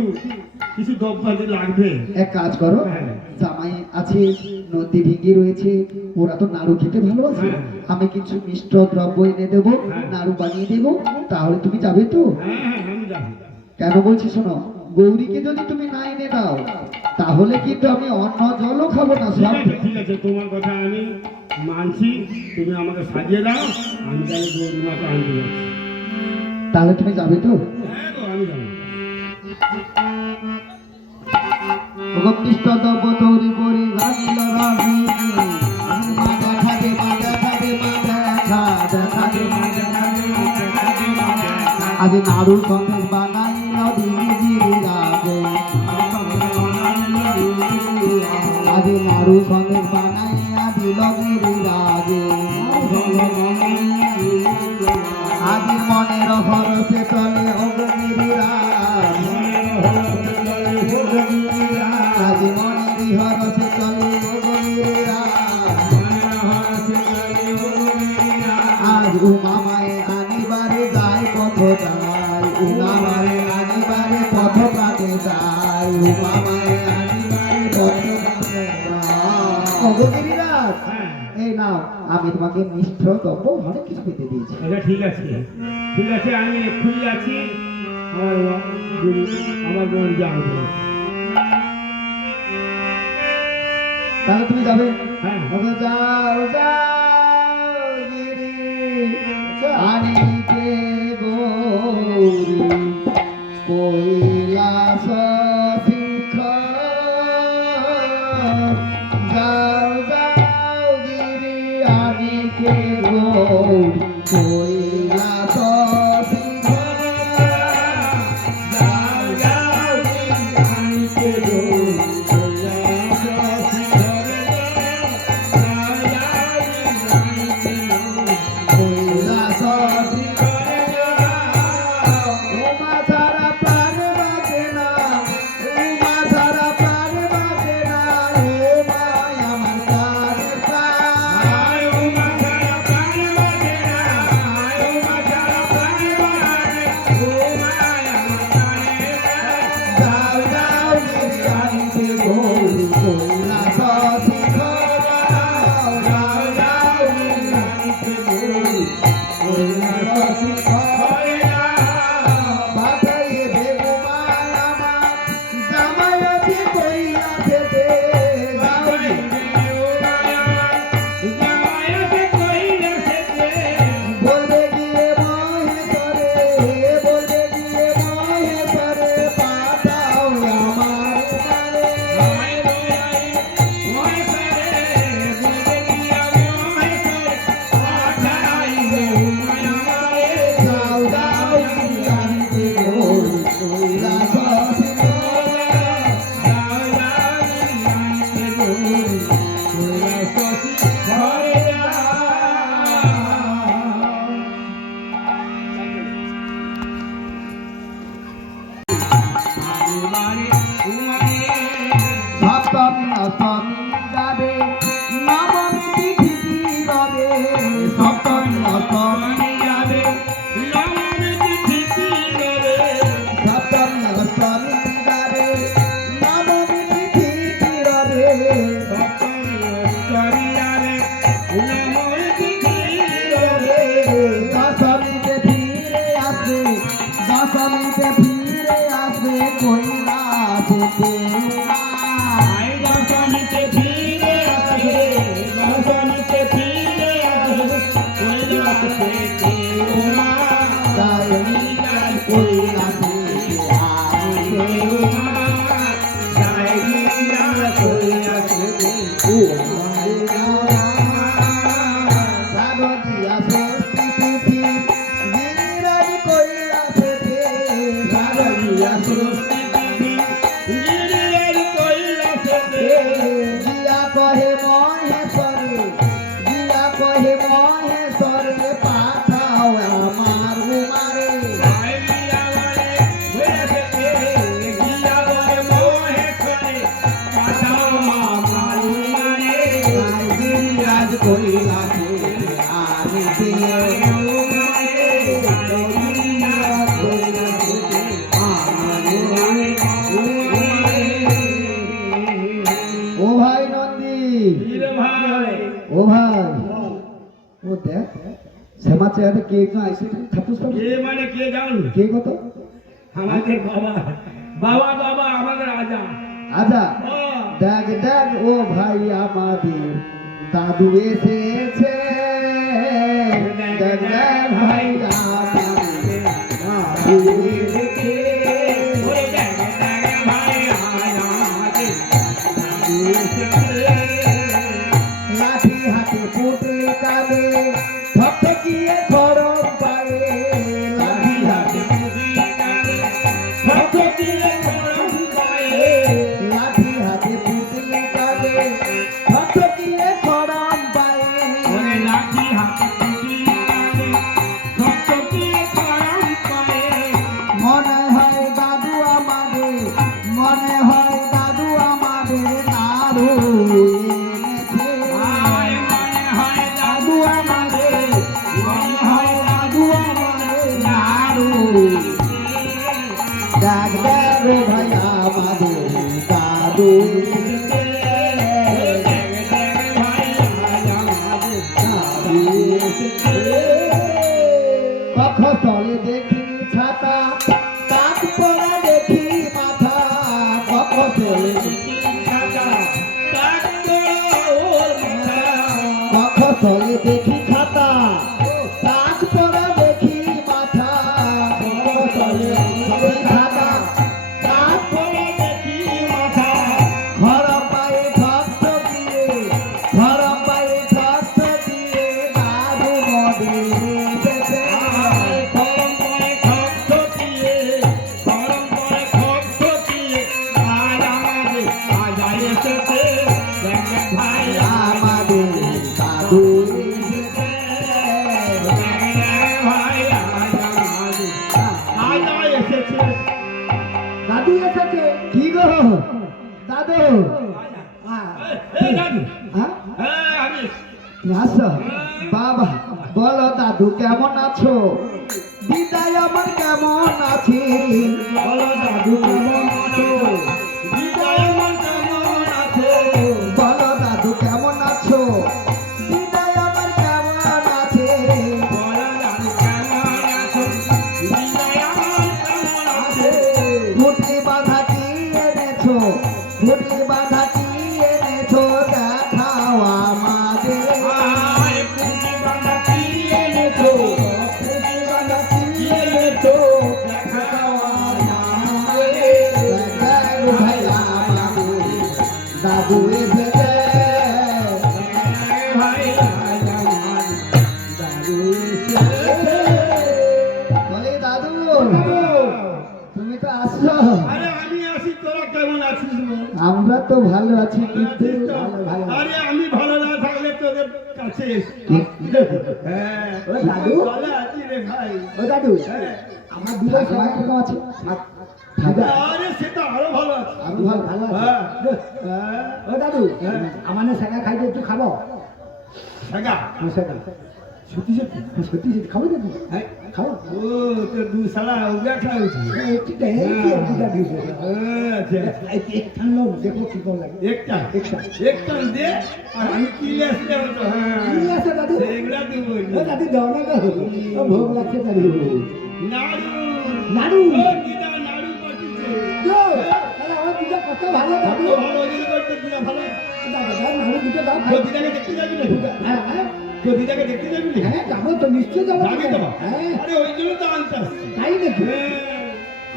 কিছু দ্রব্যাদি লাগবে। এক কাজ করো, হ্যাঁ। জামাই আছে, নন্দী ভিঙ্গি রয়েছে, ওরা তো নাড়ু খেতে ভালোবাসে। হ্যাঁ। আমি কিছু মিষ্ট দ্রব্য এনে দেবো, হ্যাঁ। নাড়ু বানিয়ে দেবো, তাহলে তুমি যাবে তো? হ্যাঁ হ্যাঁ আমি যাবো। কেন বলছি শোনো, গৌরীকে যদি তুমি না এনে দাও তাহলে কিন্তু আমি অন্ন জলও খাবো না ঠিক সব। আছে ঠিক আছে, তোমার কথা আমি মানছি। তুমি আমাকে সাজিয়ে দাও, আমি তাহলে গৌরী মাকে আনতে যাচ্ছি। তাহলে তুমি যাবে তো? হ্যাঁ গো, আমি যাবো। ওগো মিষ্ট দ্রব্য তৈরি করি রাখিল রাখি, মা দেখাবে মা দেখাবে মা দেখা দেখাবে মা দেখাবে মা দেখাবে মা দেখা। আজ নাড়ু সন্দেশ বানাইল দিদি রাগে, আজ নাড়ু সন্দেশ বানাইয়া দিল গিরি রাগে। আজ মনের হরসে চলে অগ্নিরাজ, আজ মনের হরসে চলে অগ্নিরাজ। আজ উমা মায়ে আনিবারে যায় পথ যায়, উমা মায়ে আনিবারে পথ কাটে যায়, উমা মায়ে আনিবারে পথ কাটে যায়। অগ্নিরাজ, হ্যাঁ এই নাও, আমি তোমাকে মিষ্ট দ্রব্য অনেক কিছু পেতে দিয়েছি। আচ্ছা ঠিক আছে ঠিক আছে, আমি এক্ষুনি আছি। আমার বোন জানবো। তাহলে তুমি যাবে? হ্যাঁ। ওগো যাও যাও গিরি আনিকে গৌরী কৈলাস শিখর। যাও যাও গিরি আনিকে গৌরী কৈলাস শিখর। যাও যাও গিরি আনিকে গৌরী সপ্তমী অষ্টমী যাবে, নবমী তিথি রবে। সপ্তমী অষ্টমী যাবে, সপ্তমী অষ্টমী যাবে, নবমী তিথি রবে। দশমীতে ফিরে আসবে, দশমীতে ফিরে আসবে কৈলাসেতে। কৈলাসে ও ভাই নন্দী, রে ভাই ও ভাই, ও দেখ শ্যামা চেয়ারে কে কে আইসে থাকুস তো কে মানে কে জানো কে কত আমাদের বাবা বাবা বাবা আমাদের রাজা আজা ও, দেখ দেখ ও ভাই আমাদের দাদু এসেছে দেখ দেখ ভাই আমাদের দাদু এসেছে ওরে দেখ দেখ ভাই আমাদের দাদু এসেছে। লাঠি হাতে পুটলি কাঁধে ঠকঠকিয়ে খড়ম পায়ে লাঠি হাতে লাঠি হাতে পুটলি কাঁধে ঠকঠকিয়ে খড়ম পায়ে মনে হয় দাদু আমাদের মনে হয় দাদু আমাদের নাড়ু এনেছে দাদু আমাদের মনে হয় দাদু আমাদের নাড়ু দেখ দেখ ও ভাই আমাদের দাদু এসেছে। দাদু এসেছে। কখন তলে দেখি ছাতা কাক পরা দেখি মাথা কখন তলে কখন তলে দেখি খাতা কাক পরা দেখি মাথা কখন তলে দেখি খাতা কাক পরা দেখি মাথা ঘর পায়ে ঠক দিয়ে ঘর পায়ে ঠক দিয়ে দাদু মদে এসেছে আমাদের দাদু এসেছে। দাদু এসেছে কি গো দাদু আসো বাবা বলো দাদু কেমন আছো বিদায় আমার কেমন আছি বলো দাদু কেমন আছো বিদায় আমার কেমন আছো বলো দাদু কেমন আছো বিদায় আমার কেমন আছে ফুটলি বাঁধা কি এনেছো ফুটলি বাঁধা কি এনেছো দেখাও আমাদের ফুটলি বাঁধা কি এনেছো ফুটলি বাঁধা কি এনেছো দেখাও আমাদের দেখ ভাই আমাদের দাদু এসেছে দাদু এসেছে বলে দাদু তুমি তো আসছো আরে আমি আছি তোরা কেমন আছিস রে? আমরা তো ভালো আছি কিন্তু আছিস তো? ভালো ভালো আরে আমি ভালো না থাকলে তোদের কাছে এসছি। হ্যাঁ ও দাদু? ভালো আছি রে ভাই ও দাদু হ্যাঁ। আমার দুটো সময় কম আছে আরে সেটা আরো ভালো আছে আমি ভালো ভালো আছি হ্যাঁ হ্যাঁ ও দাদু আমার শেখা খাইতে একটু খাবো শেখা শেখা সত্যি সত্যি সত্যি সত্যি খাবো দাদু হ্যাঁ খাবো ও তো দু সালা উগা খাওয়াছি একটু একটুটা দিয়েছে আচ্ছা একটা লোক দেখো কি কোন লাগে একটা একটা একটা দে আর আমি কি লেসতে হতো কি আছে দাদু? সেগুলা দেবো ও দাদু দাও না গো ও ভোগ লাগছে দাদু নাড়ু নাড়ু ও দিদা নাড়ু পাঠিয়েছে গো তাহলে আমার দুটো কত ভালো দাদু কত ভালো দিল করতে দিদা ভালো দাদু দাও নাড়ু দুটো দাও তো দিদাকে দেখতে যাবি না হ্যাঁ হ্যাঁ তো দিদাকে দেখতে যাবি না হ্যাঁ যাবো তো নিশ্চয় যাবো যাবি তো হ্যাঁ আরে ওই জন্য তো আনতে আসছি তাই নাকি হ্যাঁ।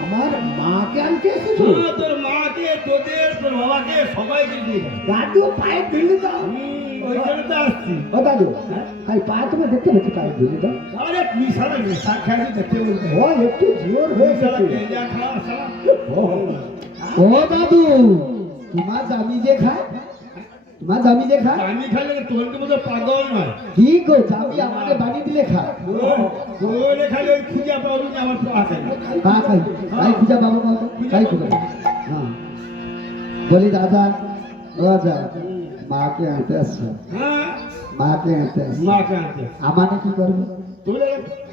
আমার মাকে আনতে এসেছো মা, তোর মাকে তোদের তোর বাবাকে সবাইকে দিয়ে দেয়। দাদু পায়ে দিল্লি দাও ওই জন্য তো আসছি ও দাদু ভাই পা তোমার দেখতে পাচ্ছি পায়ে দিল্লি দাও আরে তুই সারা নেশা খাবি দেখতে বলতে ও একটু জোর তুই হয়ে সারা গেছে গেঁজা খাওয়া সারা ও দাদু তোমার জামি যে খায় তোমার জামি যে খায় আমি খাইলে তোর মতো পাগল নয় কি গো জামি আমাকে বানিয়ে দিলে খায় তোরে খাইলে ওই খুঁজা পাবি না আমার তো আছে না কা খাই তাই খুঁজা বাবা বাবা তাই খুঁজা হ্যাঁ বলি দাদা ও দাদা মাকে আনতে আসছো হ্যাঁ মাকে আনতে আসছো মাকে আনতে আমাকে কি করবো তোরে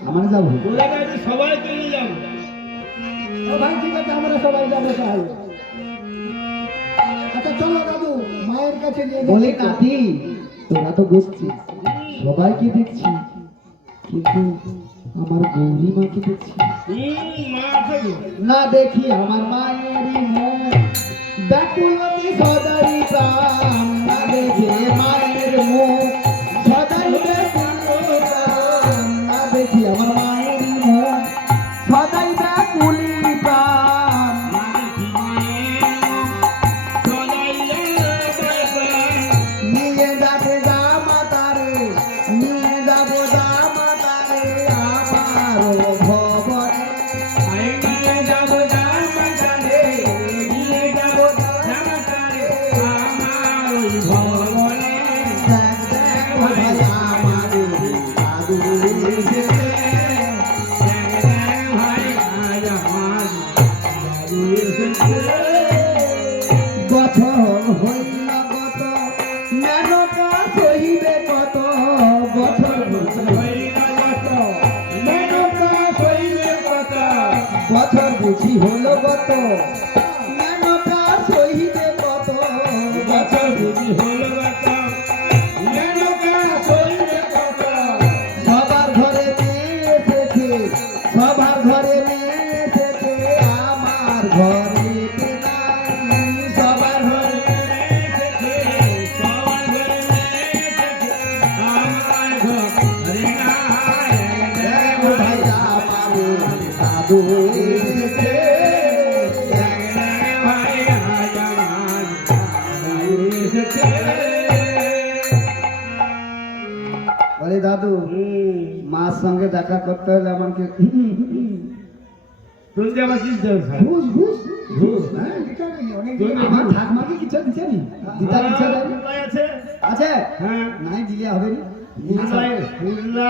আমাকে যাবো তোরে গাড়ি সবাইকে নিয়ে যাবো ও ভাই ঠিক আছে আমরা সবাই যাবো তাহলে আচ্ছা চলো দাদু মায়ের কাছে নিয়ে বলে নাতি তোরা তো বুঝছিস সবাইকে দেখছি কিন্তু আমার গৌরী মাকে দেখছি মা আছে তো? না দেখি আমার মায়েরই মুখ ব্যাকুলতি সদাই প্রাণ না দেখে মায়ের মুখ সদাই ব্যাকুলি প্রাণ না দেখি আমার মায়েরই মুখ সদাই ব্যাকুলি প্রাণ নিয়ে যাবে জামাতারে নিয়ে যাবো জামাতারে আমার ভবনে নিয়ে যাবো জামাতারে নিয়ে যাবো জামাতারে আমার ভবনে দেখ দেখ ভাই আমার দাদু এসেছে দেখ দেখ ভাই আজ আমার দাদু এসেছে বছর হইল কত মেনকা সহিবে কত বছর হইল কত মেনকা সহিবে কত বছর বুঝি হলো কত মেনকা সহিবে কত বছর বুঝি হলো কত মেনকা সহিবে কত সবার ঘরে মেয়ে এসেছে সবার ঘরে মেয়ে এসেছে আমার ঘরে নাই সবার ঘরে মেয়ে এসেছে সবার ঘরে মেয়ে এসেছে আমার ঘরে নাই দেখ ভাই আমার দাদু এসেছে দেখ দেখ ভাই আজ আমার দাদু এসেছে বলে দাদু মার সঙ্গে দেখা করতে হলে আমাকে তুলতে আবার কি দরকার? ঘুষ ঘুষ ঘুষ? হ্যাঁ দিতে নেই অনেক তুমি আমার ঠাকমাকে কিছু দিচ্ছে নি দিতার ইচ্ছা নেই উপায় আছে? আছে হ্যাঁ। নাই দিলে হবে নি ফুললা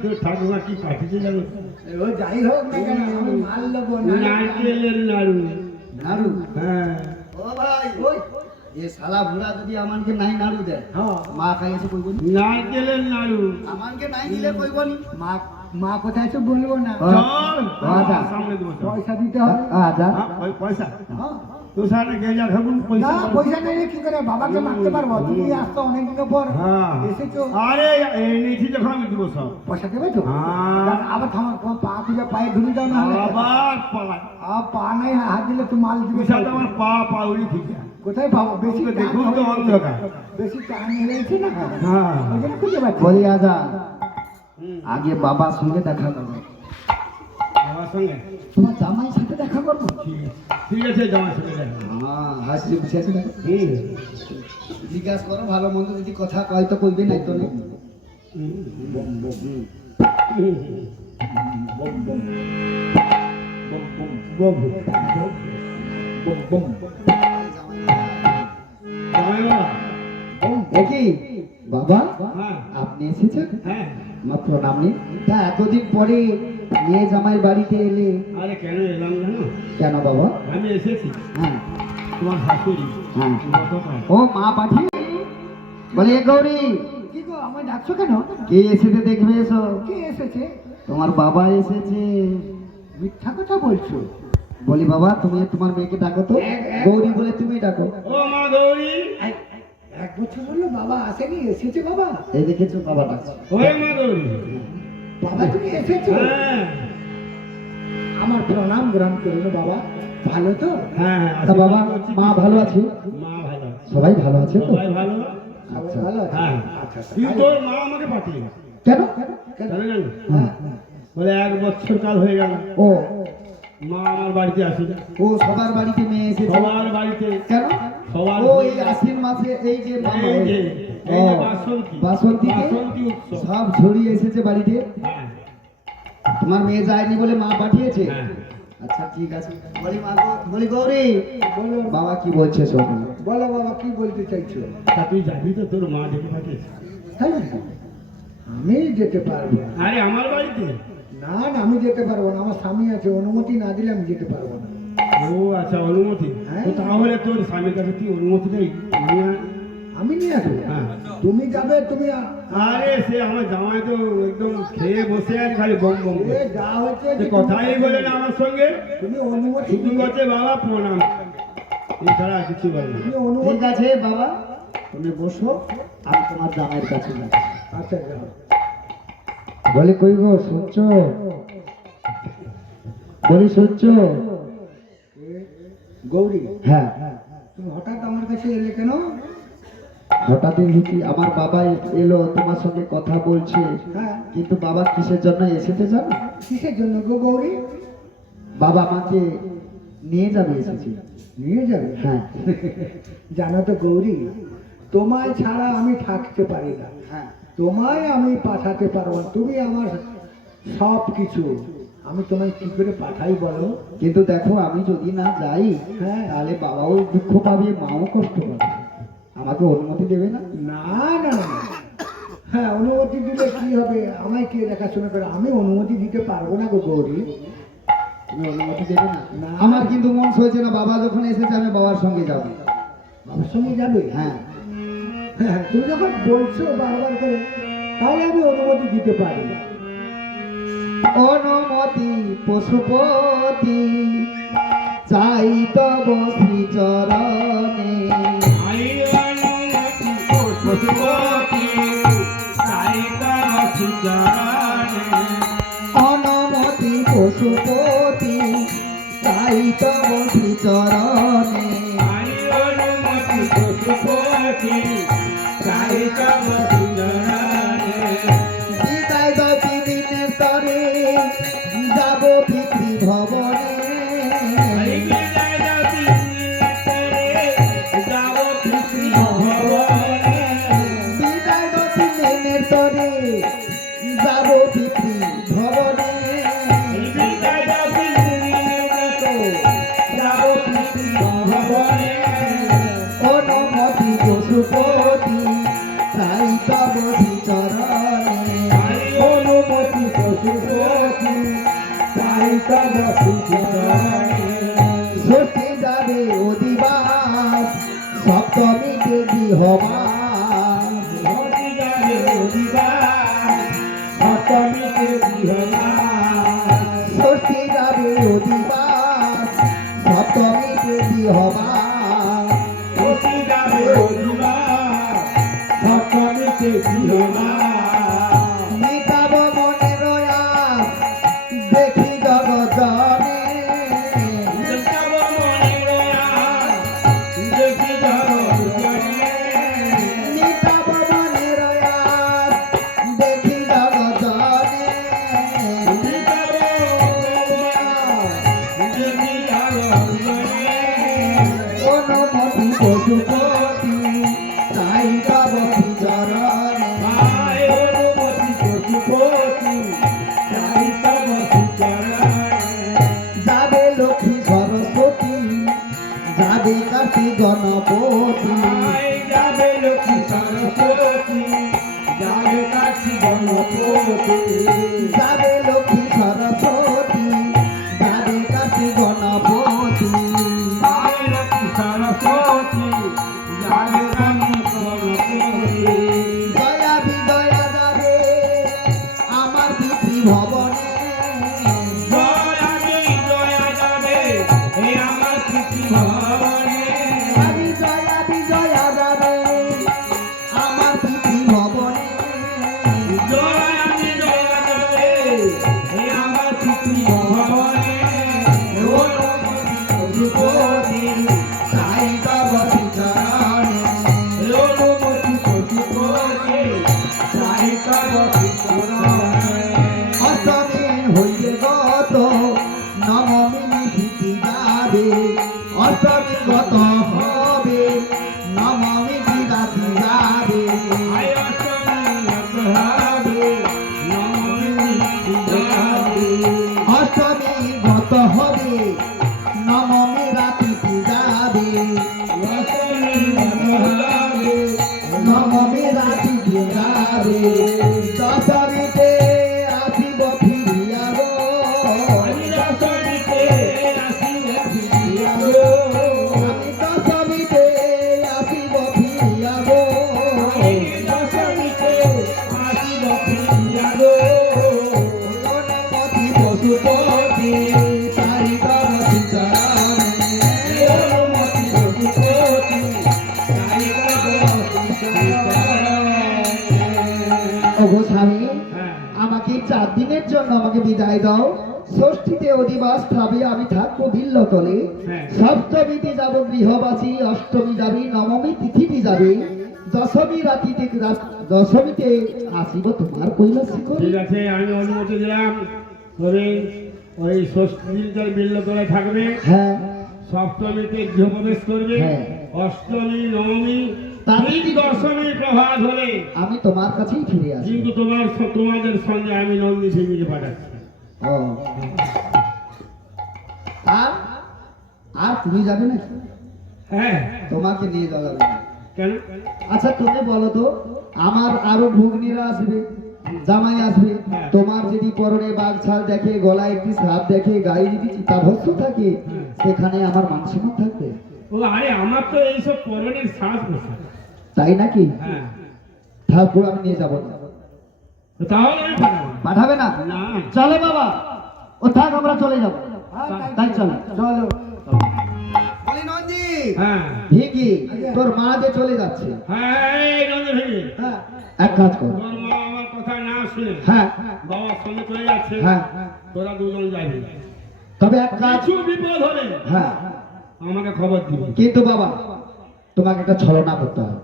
তোর ঠাকুমা কি পাঠিয়েছে জানো? ও যাই হোক না কেন আমি মাল নেবো না নারকেলের নাড়ু। নাড়ু হ্যাঁ। ও ভাই ওই এ শালা বুড়া যদি আমাকে নাই নাড়ু দেয় হ্যাঁ মা খাইছে কইব নি নারকেলের নাড়ু। আমাকে নাই দিলে কইব নি মা মা কোথায় আছে বলবো না চল, আচ্ছা। সামনে দেবো চল। পয়সা দিতে হবে আচ্ছা হ্যাঁ, ওই পয়সা হ্যাঁ। তোর সাথে গেজা খাবুন পয়সা না পয়সা নেই কি করে বাবাকে মারতে পারবো তুমি আসতো অনেকদিন পর হ্যাঁ। এসেছো আরে এই নিয়েছি যখন আমি দেবো সব পয়সা দেবে তো হ্যাঁ। আবার থামার পা তুলে পায়ে ধুলে দাও না হলে আবার পায় পা নাই হাত দিলে তো মাল দিবে বিশাল আমার পা পাউলি ঠিক আছে। কোথায় পাবো বেশি তোকে টান দেখুন তো হয়ে অন্ধকার। গেছে। বেশি টান হয়েছে না হ্যাঁ। ওই জন্য খুঁজে পাচ্ছি বলি আজা আগে বাবার সঙ্গে দেখা করো আমার সঙ্গে তোমার জামাইয়ের সাথে দেখা করবো ঠিক আছে জামার সাথে দেখা। হ্যাঁ হাসি বুঝে আছে না হুম। জিজ্ঞাসা করো ভালো মন্দ যদি কথা কয় তো কইবে নাই তো নেই বাবু। জামাইবাবা। একই বাবা হ্যাঁ। আপনি এসেছেন হ্যাঁ। আমার প্রণাম নিন তা এতদিন পরে মেয়ে জামাইয়ের বাড়িতে এলে আরে কেন এলাম জানো? কেন বাবা আমি এসেছি হ্যাঁ তোমার শাশুড়ি হ্যাঁ গতকাল। ও মা পাঠিয়ে বলে এ গৌরী কি গো আমায় ডাকছো কেন কে এসেছে দেখবে এসো কে এসেছে তোমার বাবা এসেছে মিথ্যা কথা বলছো বলি বাবা তুমি তোমার মেয়েকে ডাকো তো গৌরী বলে তুমি ডাকো ও মা গৌরী। এক বছর হলো বাবা আসেনি এসেছে বাবা এই দেখেছো বাবা ডাকছে ওই মা গৌরী। বাবা তুমি এসেছো হ্যাঁ। আমার প্রণাম গ্রহণ করলো বাবা ভালো তো হ্যাঁ। তা বাবা মা ভালো আছে মা ভালো আছে। সবাই ভালো আছে তো সবাই ভালো। আচ্ছা ভালো আছে? হ্যাঁ। আচ্ছা কিন্তু তোর মা আমাকে পাঠিয়ে কেন জানো জানো? হ্যাঁ, বলে 1 বছর কাল হয়ে গেল ও মা আমার বাড়িতে আসে না। ও সবার বাড়িতে মেয়ে এসেছে সবার বাড়িতে কেন সবার ও এই আশ্বিন মাসে এই যে এই যে ও, এই যে বাসন্তী বাসন্তীতে বাসন্তী উৎসব। সব ছড়িয়ে এসেছে বাড়িতে হ্যাঁ। তোমার মেয়ে যায়নি বলে মা পাঠিয়েছে হ্যাঁ। আচ্ছা ঠিক আছে বলি মা বলি গৌরী বলো বাবা কি বলছে শোনো বলো বাবা কি বলতে চাইছো তা তুই যাবি তো তোর মা ডেকে পাঠিয়েছে? তাই নাকি? আমি যেতে পারবো না। আরে আমার বাড়িতে? না না আমি যেতে পারবো না আমার স্বামী আছে অনুমতি না দিলে আমি যেতে পারবো না ও আচ্ছা অনুমতি। হ্যাঁ। তো তাহলে তোর স্বামীর কাছে তুই অনুমতি নেই নিয়ে আয়। আমি নিয়ে আসবো হ্যাঁ। তুমি যাবে তুমি আরে সে আমার জামাই তো একদম খেয়ে বসে আছে খালি বম বম এ করে। যা হচ্ছে সে কথাই বলে না আমার সঙ্গে, তুমি অনুমতি শুধু করছে বাবা প্রণাম, এছাড়া আর কিছু বলে না। তুমি ঠিক অনুমতি আছে বাবা, তুমি বসো, আমি তোমার জামাইয়ের কাছে যাচ্ছি। আচ্ছা যাও বলি কই গো শুনছো? বলি শুনছো? গৌরী হ্যাঁ, তুমি হঠাৎ আমার কাছে এলে কেন? হঠাৎ দেখি আমার বাবা এলো, তোমার সঙ্গে কথা বলছে, হ্যাঁ কিন্তু বাবা কিসের জন্য এসেছে জানো? কিসের জন্য গো গৌরী? বাবা আমাকে নিয়ে যাবে এসেছে। নিয়ে যাবে? হ্যাঁ জানো তো গৌরী, তোমায় ছাড়া আমি থাকতে পারি না, হ্যাঁ, তোমায় আমি পাঠাতে পারবো না, তুমি আমার সব কিছু, আমি তোমায় কি করে পাঠাই বলো? কিন্তু দেখো আমি যদি না যাই হ্যাঁ তাহলে বাবাও দুঃখ পাবে, মাও কষ্ট পাবে, আমাকে অনুমতি দেবে না? না না না হ্যাঁ অনুমতি দিলে কি হবে, আমায় কে দেখাশোনা করে? আমি অনুমতি দিতে পারবো না গো গৌরী। তুমি অনুমতি দেবে না? না। আমার কিন্তু মন সইছে না, বাবা যখন এসেছে আমি বাবার সঙ্গে যাবো। বাবার সঙ্গে যাবে? হ্যাঁ, হ্যাঁ তুমি যখন বলছো বারবার করে, তাহলে আমি অনুমতি দিতে পারি না। অনুমতি পশুপতি চাই তব শ্রী চরণে, আই অনুমতি পশুপতি, তাই তার সুজানে। অনুমতি পশুপতি চাই তব শ্রী চরণে, আই অনুমতি পশুপতি, তাই তার সুজানে। বিদায় দতি দিনের তরে যাব পিতৃ ভবনে, আই বিদায় দাতি নিরে যাব পৃথিবী ভবনে। বিদায় দতি দিনের তরে যাব পিতৃ ভবনে, আই বিদায় দাতি নিরে যাব পৃথিবী ভবনে। অনুমতি পশুপতি চাই তব শ্রী চরণে, আই অনুমতি পশুপতি, তাই তব সুজানে। ষষ্ঠী যাবে অধিবাস সপ্তমীকে গৃহবাস, ভক্তি জানে অধিবাস, সপ্তমীতে গৃহবাস। ষষ্ঠী যাবে অধিবাস সপ্তমীকে গৃহবাস, ভক্তি জানে অধিবাস, সপ্তমীতে গৃহবাস। মিটাব মনের আশ দেখি জগজনে, দেখাবো মনের আশ, দেখি জগৎজনে। মিটাব মনের আশ দেখি জগজনে, দেখাবো মনের আশ, দেখি জগৎজনে। অনুমতি পশুপতি চাই তব শ্রী চরণে, আয় অনুমতি পশুপতি, তাই তব সুজানে। যাবে লক্ষ্মী সরস্বতী যাবে কাশী গণপতি, আয় যাবে লক্ষ্মী সরস্বতী, যাবে কাশী গণপতি। যাবে লক্ষ্মী সরস্বতী যাবে কাশী গণপতি, আয় লক্ষ্মী সরস্বতী, যাবে কাশী গণপতি। দয়া বিদয়া যাবে আমার পিতৃ ভবনে, জয়া বিজয়া যাবে হে আমার পৃথিবী ভবনে। আমি দয়া বিজয়া যাবে আমার পিতৃ ভবনে, জয়া বিজয়া যাবে হে আমার পৃথিবী ভবনে। অনুমতি পশুপতি, চাই তব শ্রী চরণে, অনুমতি পশুপতি, তাই তব সুজানে। অষ্টমী হইলে গত নবমী নিশিতি যাবে, অষ্টমী গত হবে নবমী রাতি যাবে, আয় অষ্টমী গত হবে, নবমী যাবে। অষ্টমী গত হবে নবমী রাতি যাবে, অষ্টমী গত হবে, নবমী রাতি যাবে, দশমীতে আসিব ফিরিয়া গো, আমি দশমীতে আসিব ফিরিয়া গো। আমি দশমীতে আসিব ফিরিয়া গো, বিদায় দাও। ষষ্ঠীতে অধিবাস খাবে, আমি থাকবো বিল্লতলে। হ্যাঁ। সপ্তমীতে যাব গৃহবাসী, অষ্টমী যাবে, নবমী তিথিতে যাবে, দশমী রাতিতে দশমীতে আসিব তোমার কৈলাস শিখরে। ঠিক আছে, আমি অনুমতি দিলাম। তবে ওই ষষ্ঠী দিনকার বিল্লতলায় থাকবে, হ্যাঁ সপ্তমীতে গৃহপ্রবেশ করবে, হ্যাঁ। অষ্টমী নবমী তারপরে ঠিক দশমী প্রভাত হলে আমি তোমার কাছেই ফিরে আসি। কিন্তু তোমাদের সঙ্গে আমি নন্দী সিংহকে পাঠাচ্ছি। ও, আর আর তুমি যাবে না? হ্যাঁ, তোমাকে নিয়ে যাওয়া যাবে না। কেন? আচ্ছা তুমি বলো তো, আমার আরো ভগ্নীরা আসবে, জামাই আসবে, হ্যাঁ। তোমার যদি পরনে বাঘ ছাল দেখে, গলায় একটি সাপ দেখে, গায়ে যদি চিতাভস্ম থাকে, সেখানে আমার মান সম্মান থাকবে? ও আরে, আমার তো এইসব পরনের শ্বাস বসে। তাই নাকি? হ্যাঁ, ঠাকুর আমি নিয়ে যাবো না। তো তাহলে আমি পাঠাবো না। পাঠাবে না? না। চলো বাবা, ও থাক, আমরা চলে যাবো। তাই চলো চলো। হ্যাঁ, ভিকি, তোর মা যে চলে যাচ্ছে, হ্যাঁ, এই নন্দী ভেঙে হ্যাঁ এক কাজ কর। তোর মা আমার কথা না শুনে হ্যাঁ বাবার সঙ্গে চলে যাচ্ছে, হ্যাঁ, তোরা দুজন যাবি। তবে এক কাজ। কিছু বিপদ হলে হ্যাঁ, আমাকে খবর দিবি। কিন্তু বাবা তোমাকে একটা ছলনা করতে হবে।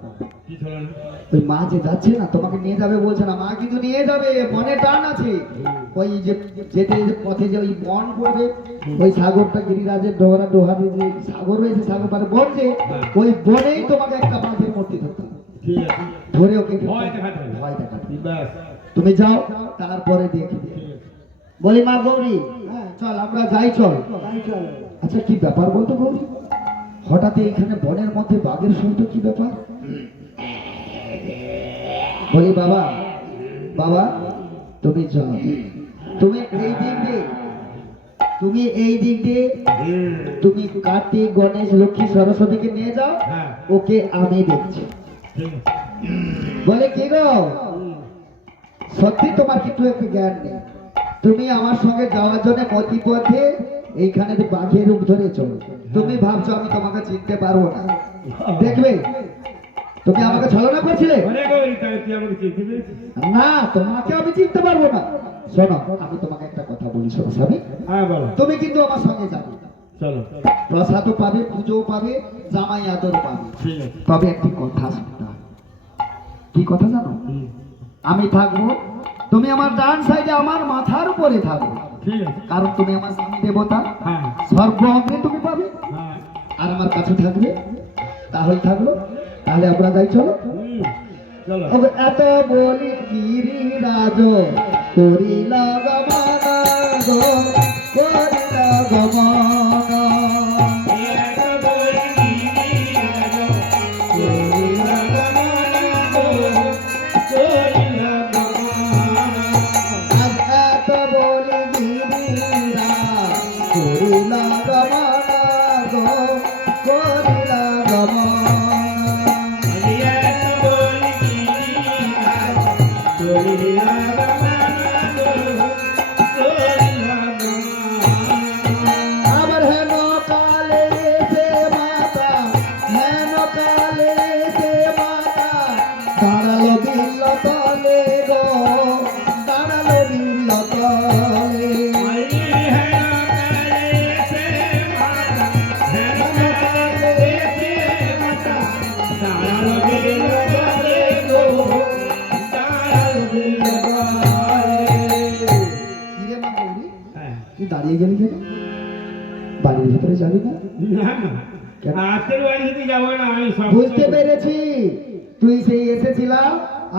কি চলে না? ওই মা যে যাচ্ছে না, তোমাকে নিয়ে যাবে বলছে না, মা কিন্তু নিয়ে যাবে, মনে টান আছে। ওই যে যেতে যেতে পথে যে ওই বন পড়বে, ওই সাগরটা গিরিরাজের ডোহারে যে সাগর রয়েছে, সাগর পারে বন যে, ওই বনেই তোমাকে একটা বাঘের মূর্তি ধরতে হবে। ঠিক আছে, ধরে ওকে ভয় দেখাতে হবে। ভয় দেখাতে হবে। ব্যাস, তুমি যাও, তারপরে দেখবে। ঠিক আছে। বলি মা গৌরী, চল আমরা যাই, চল। তাই চলো। আচ্ছা কি ব্যাপার বলতো গৌরী, হঠাৎ এখানে বনের মধ্যে বাঘের শব্দ, কি ব্যাপার? বলি বাবা, বাবা তুমি যাও, তুমি এই দিক দিয়ে, তুমি এই দিক দিয়ে, তুমি কার্তিক গণেশ লক্ষ্মী সরস্বতীকে নিয়ে যাও, হ্যাঁ, ওকে আমি দেখছি। ঠিক আছে। বলে কি গো, সত্যি তোমার কিছু একটু জ্ঞান নেই? তুমি আমার সঙ্গে যাওয়ার জন্য মতি পথে এইখানে বাঘের রূপ ধরে চলো, তুমি ভাবছো আমি তোমাকে চিনতে পারবো না? দেখবে, তুমি আমাকে ছলনা করছিলে। অনেক ওই তাহলে তুই আমাকে চিনতে পেরেছিস? না, তোমাকে আমি চিনতে পারবো না। শোনো, আমি তোমাকে একটা কথা বলি, শোনো স্বামী, হ্যাঁ, বলো। তুমি কিন্তু আমার সঙ্গে যাবে, চলো, প্রসাদও পাবে, পুজোও পাবে, জামাই আদরও পাবে। ঠিক আছে। তবে একটি কথা শুনতে হবে। কি কথা জানো? হুম, আমি থাকবো, তুমি আমার ডান সাইডে আমার মাথার উপরে থাকবে, ঠিক আছে। কারণ তুমি আমার স্বামী দেবতা, হ্যাঁ, সর্ব অগ্রে তুমি পাবে, হ্যাঁ, আর আমার কাছে থাকবে। তাহলে থাকলো, তাহলে আমরা যাই, চলো। হুম, চলো। ওগো এত বলি গিরিরাজ করিল গমন গো, করিল গমন, আজ এত বলি গিরিরাজ করিল গমন গো, করিল গমন। আবার হেন কালে সে মাতা, হেন কালে সে মাতা, দাঁড়ালো বিল্ল তলে গো, দাঁড়ালো বিল্ল তলে। কিরে মা গৌরী, তুই দাঁড়িয়ে গেলি কেন? বাড়ির ভিতরে যাবি না? আজকের বাড়িতে যাবো না, আমি সব বুঝতে পেরেছি, তুই সেই এসেছিলাম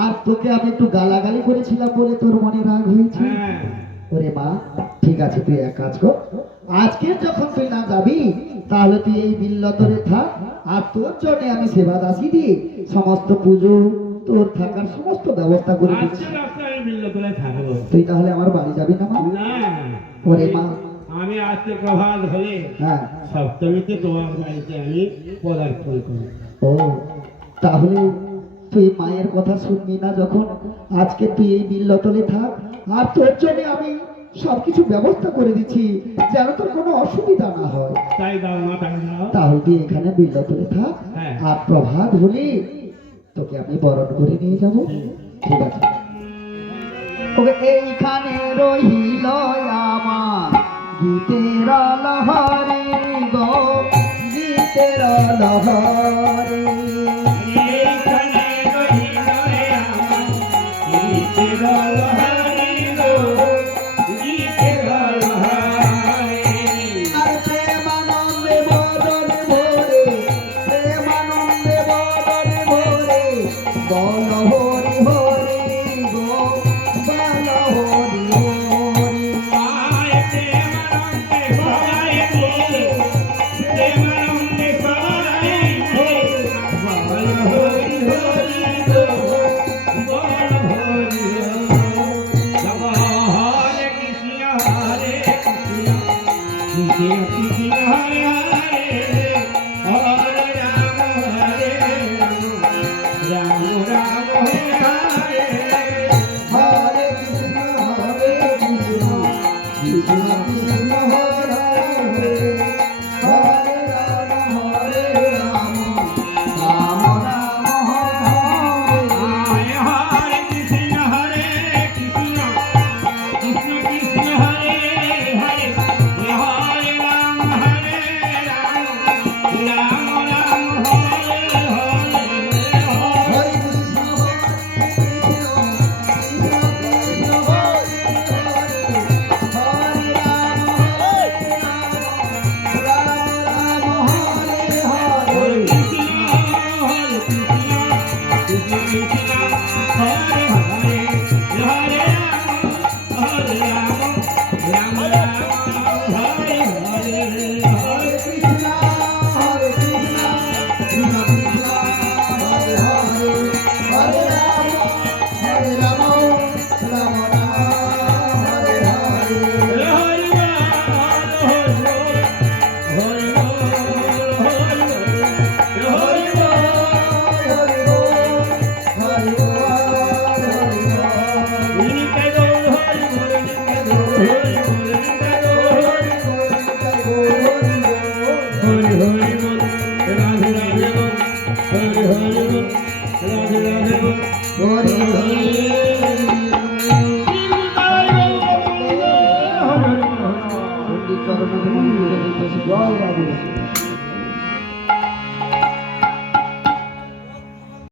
আর তোকে আমি একটু গালাগালি করেছিলাম বলে তোর মনে রাগ হয়েছে। হ্যাঁ, ওরে মা, ঠিক আছে, তুই এক কাজ কর, আজকে যখন তুই না যাবি, তাহলে তুই এই বিল্লতরে থাক, আর তোর জন্য আমি সেবা দাসী দিয়ে সমস্ত পুজো, তোর থাকার সমস্ত ব্যবস্থা করে দিচ্ছি। আজকে রাস্তায় আমি বিল্লতলায় থাকবো তুই তাহলে আমার বাড়ি যাবি না মা? না। ওরে মা, আমি আজকে প্রভাত হলে হ্যাঁ, সপ্তমীতে তোমার বাড়িতে আমি পদার্পণ করবো। ও তাহলে তুই মায়ের কথা শুনবি না যখন, আজকে তুই এই বিল্লতলে থাক, আর তোর জন্য আমি সবকিছু ব্যবস্থা করে দিচ্ছি, যেন তোর কোনো অসুবিধা না হয়। তাই দাও মা, তাই দাও। তাহলে তুই এখানে বিল্লতলে থাক, হ্যাঁ। আর প্রভাত হলে তোকে আমি বরণ করে নিয়ে যাব। ঠিক আছে। ওকে এইখানে রহিল আমার গীতের লহরি গো, গীতের লহরি। এইখানে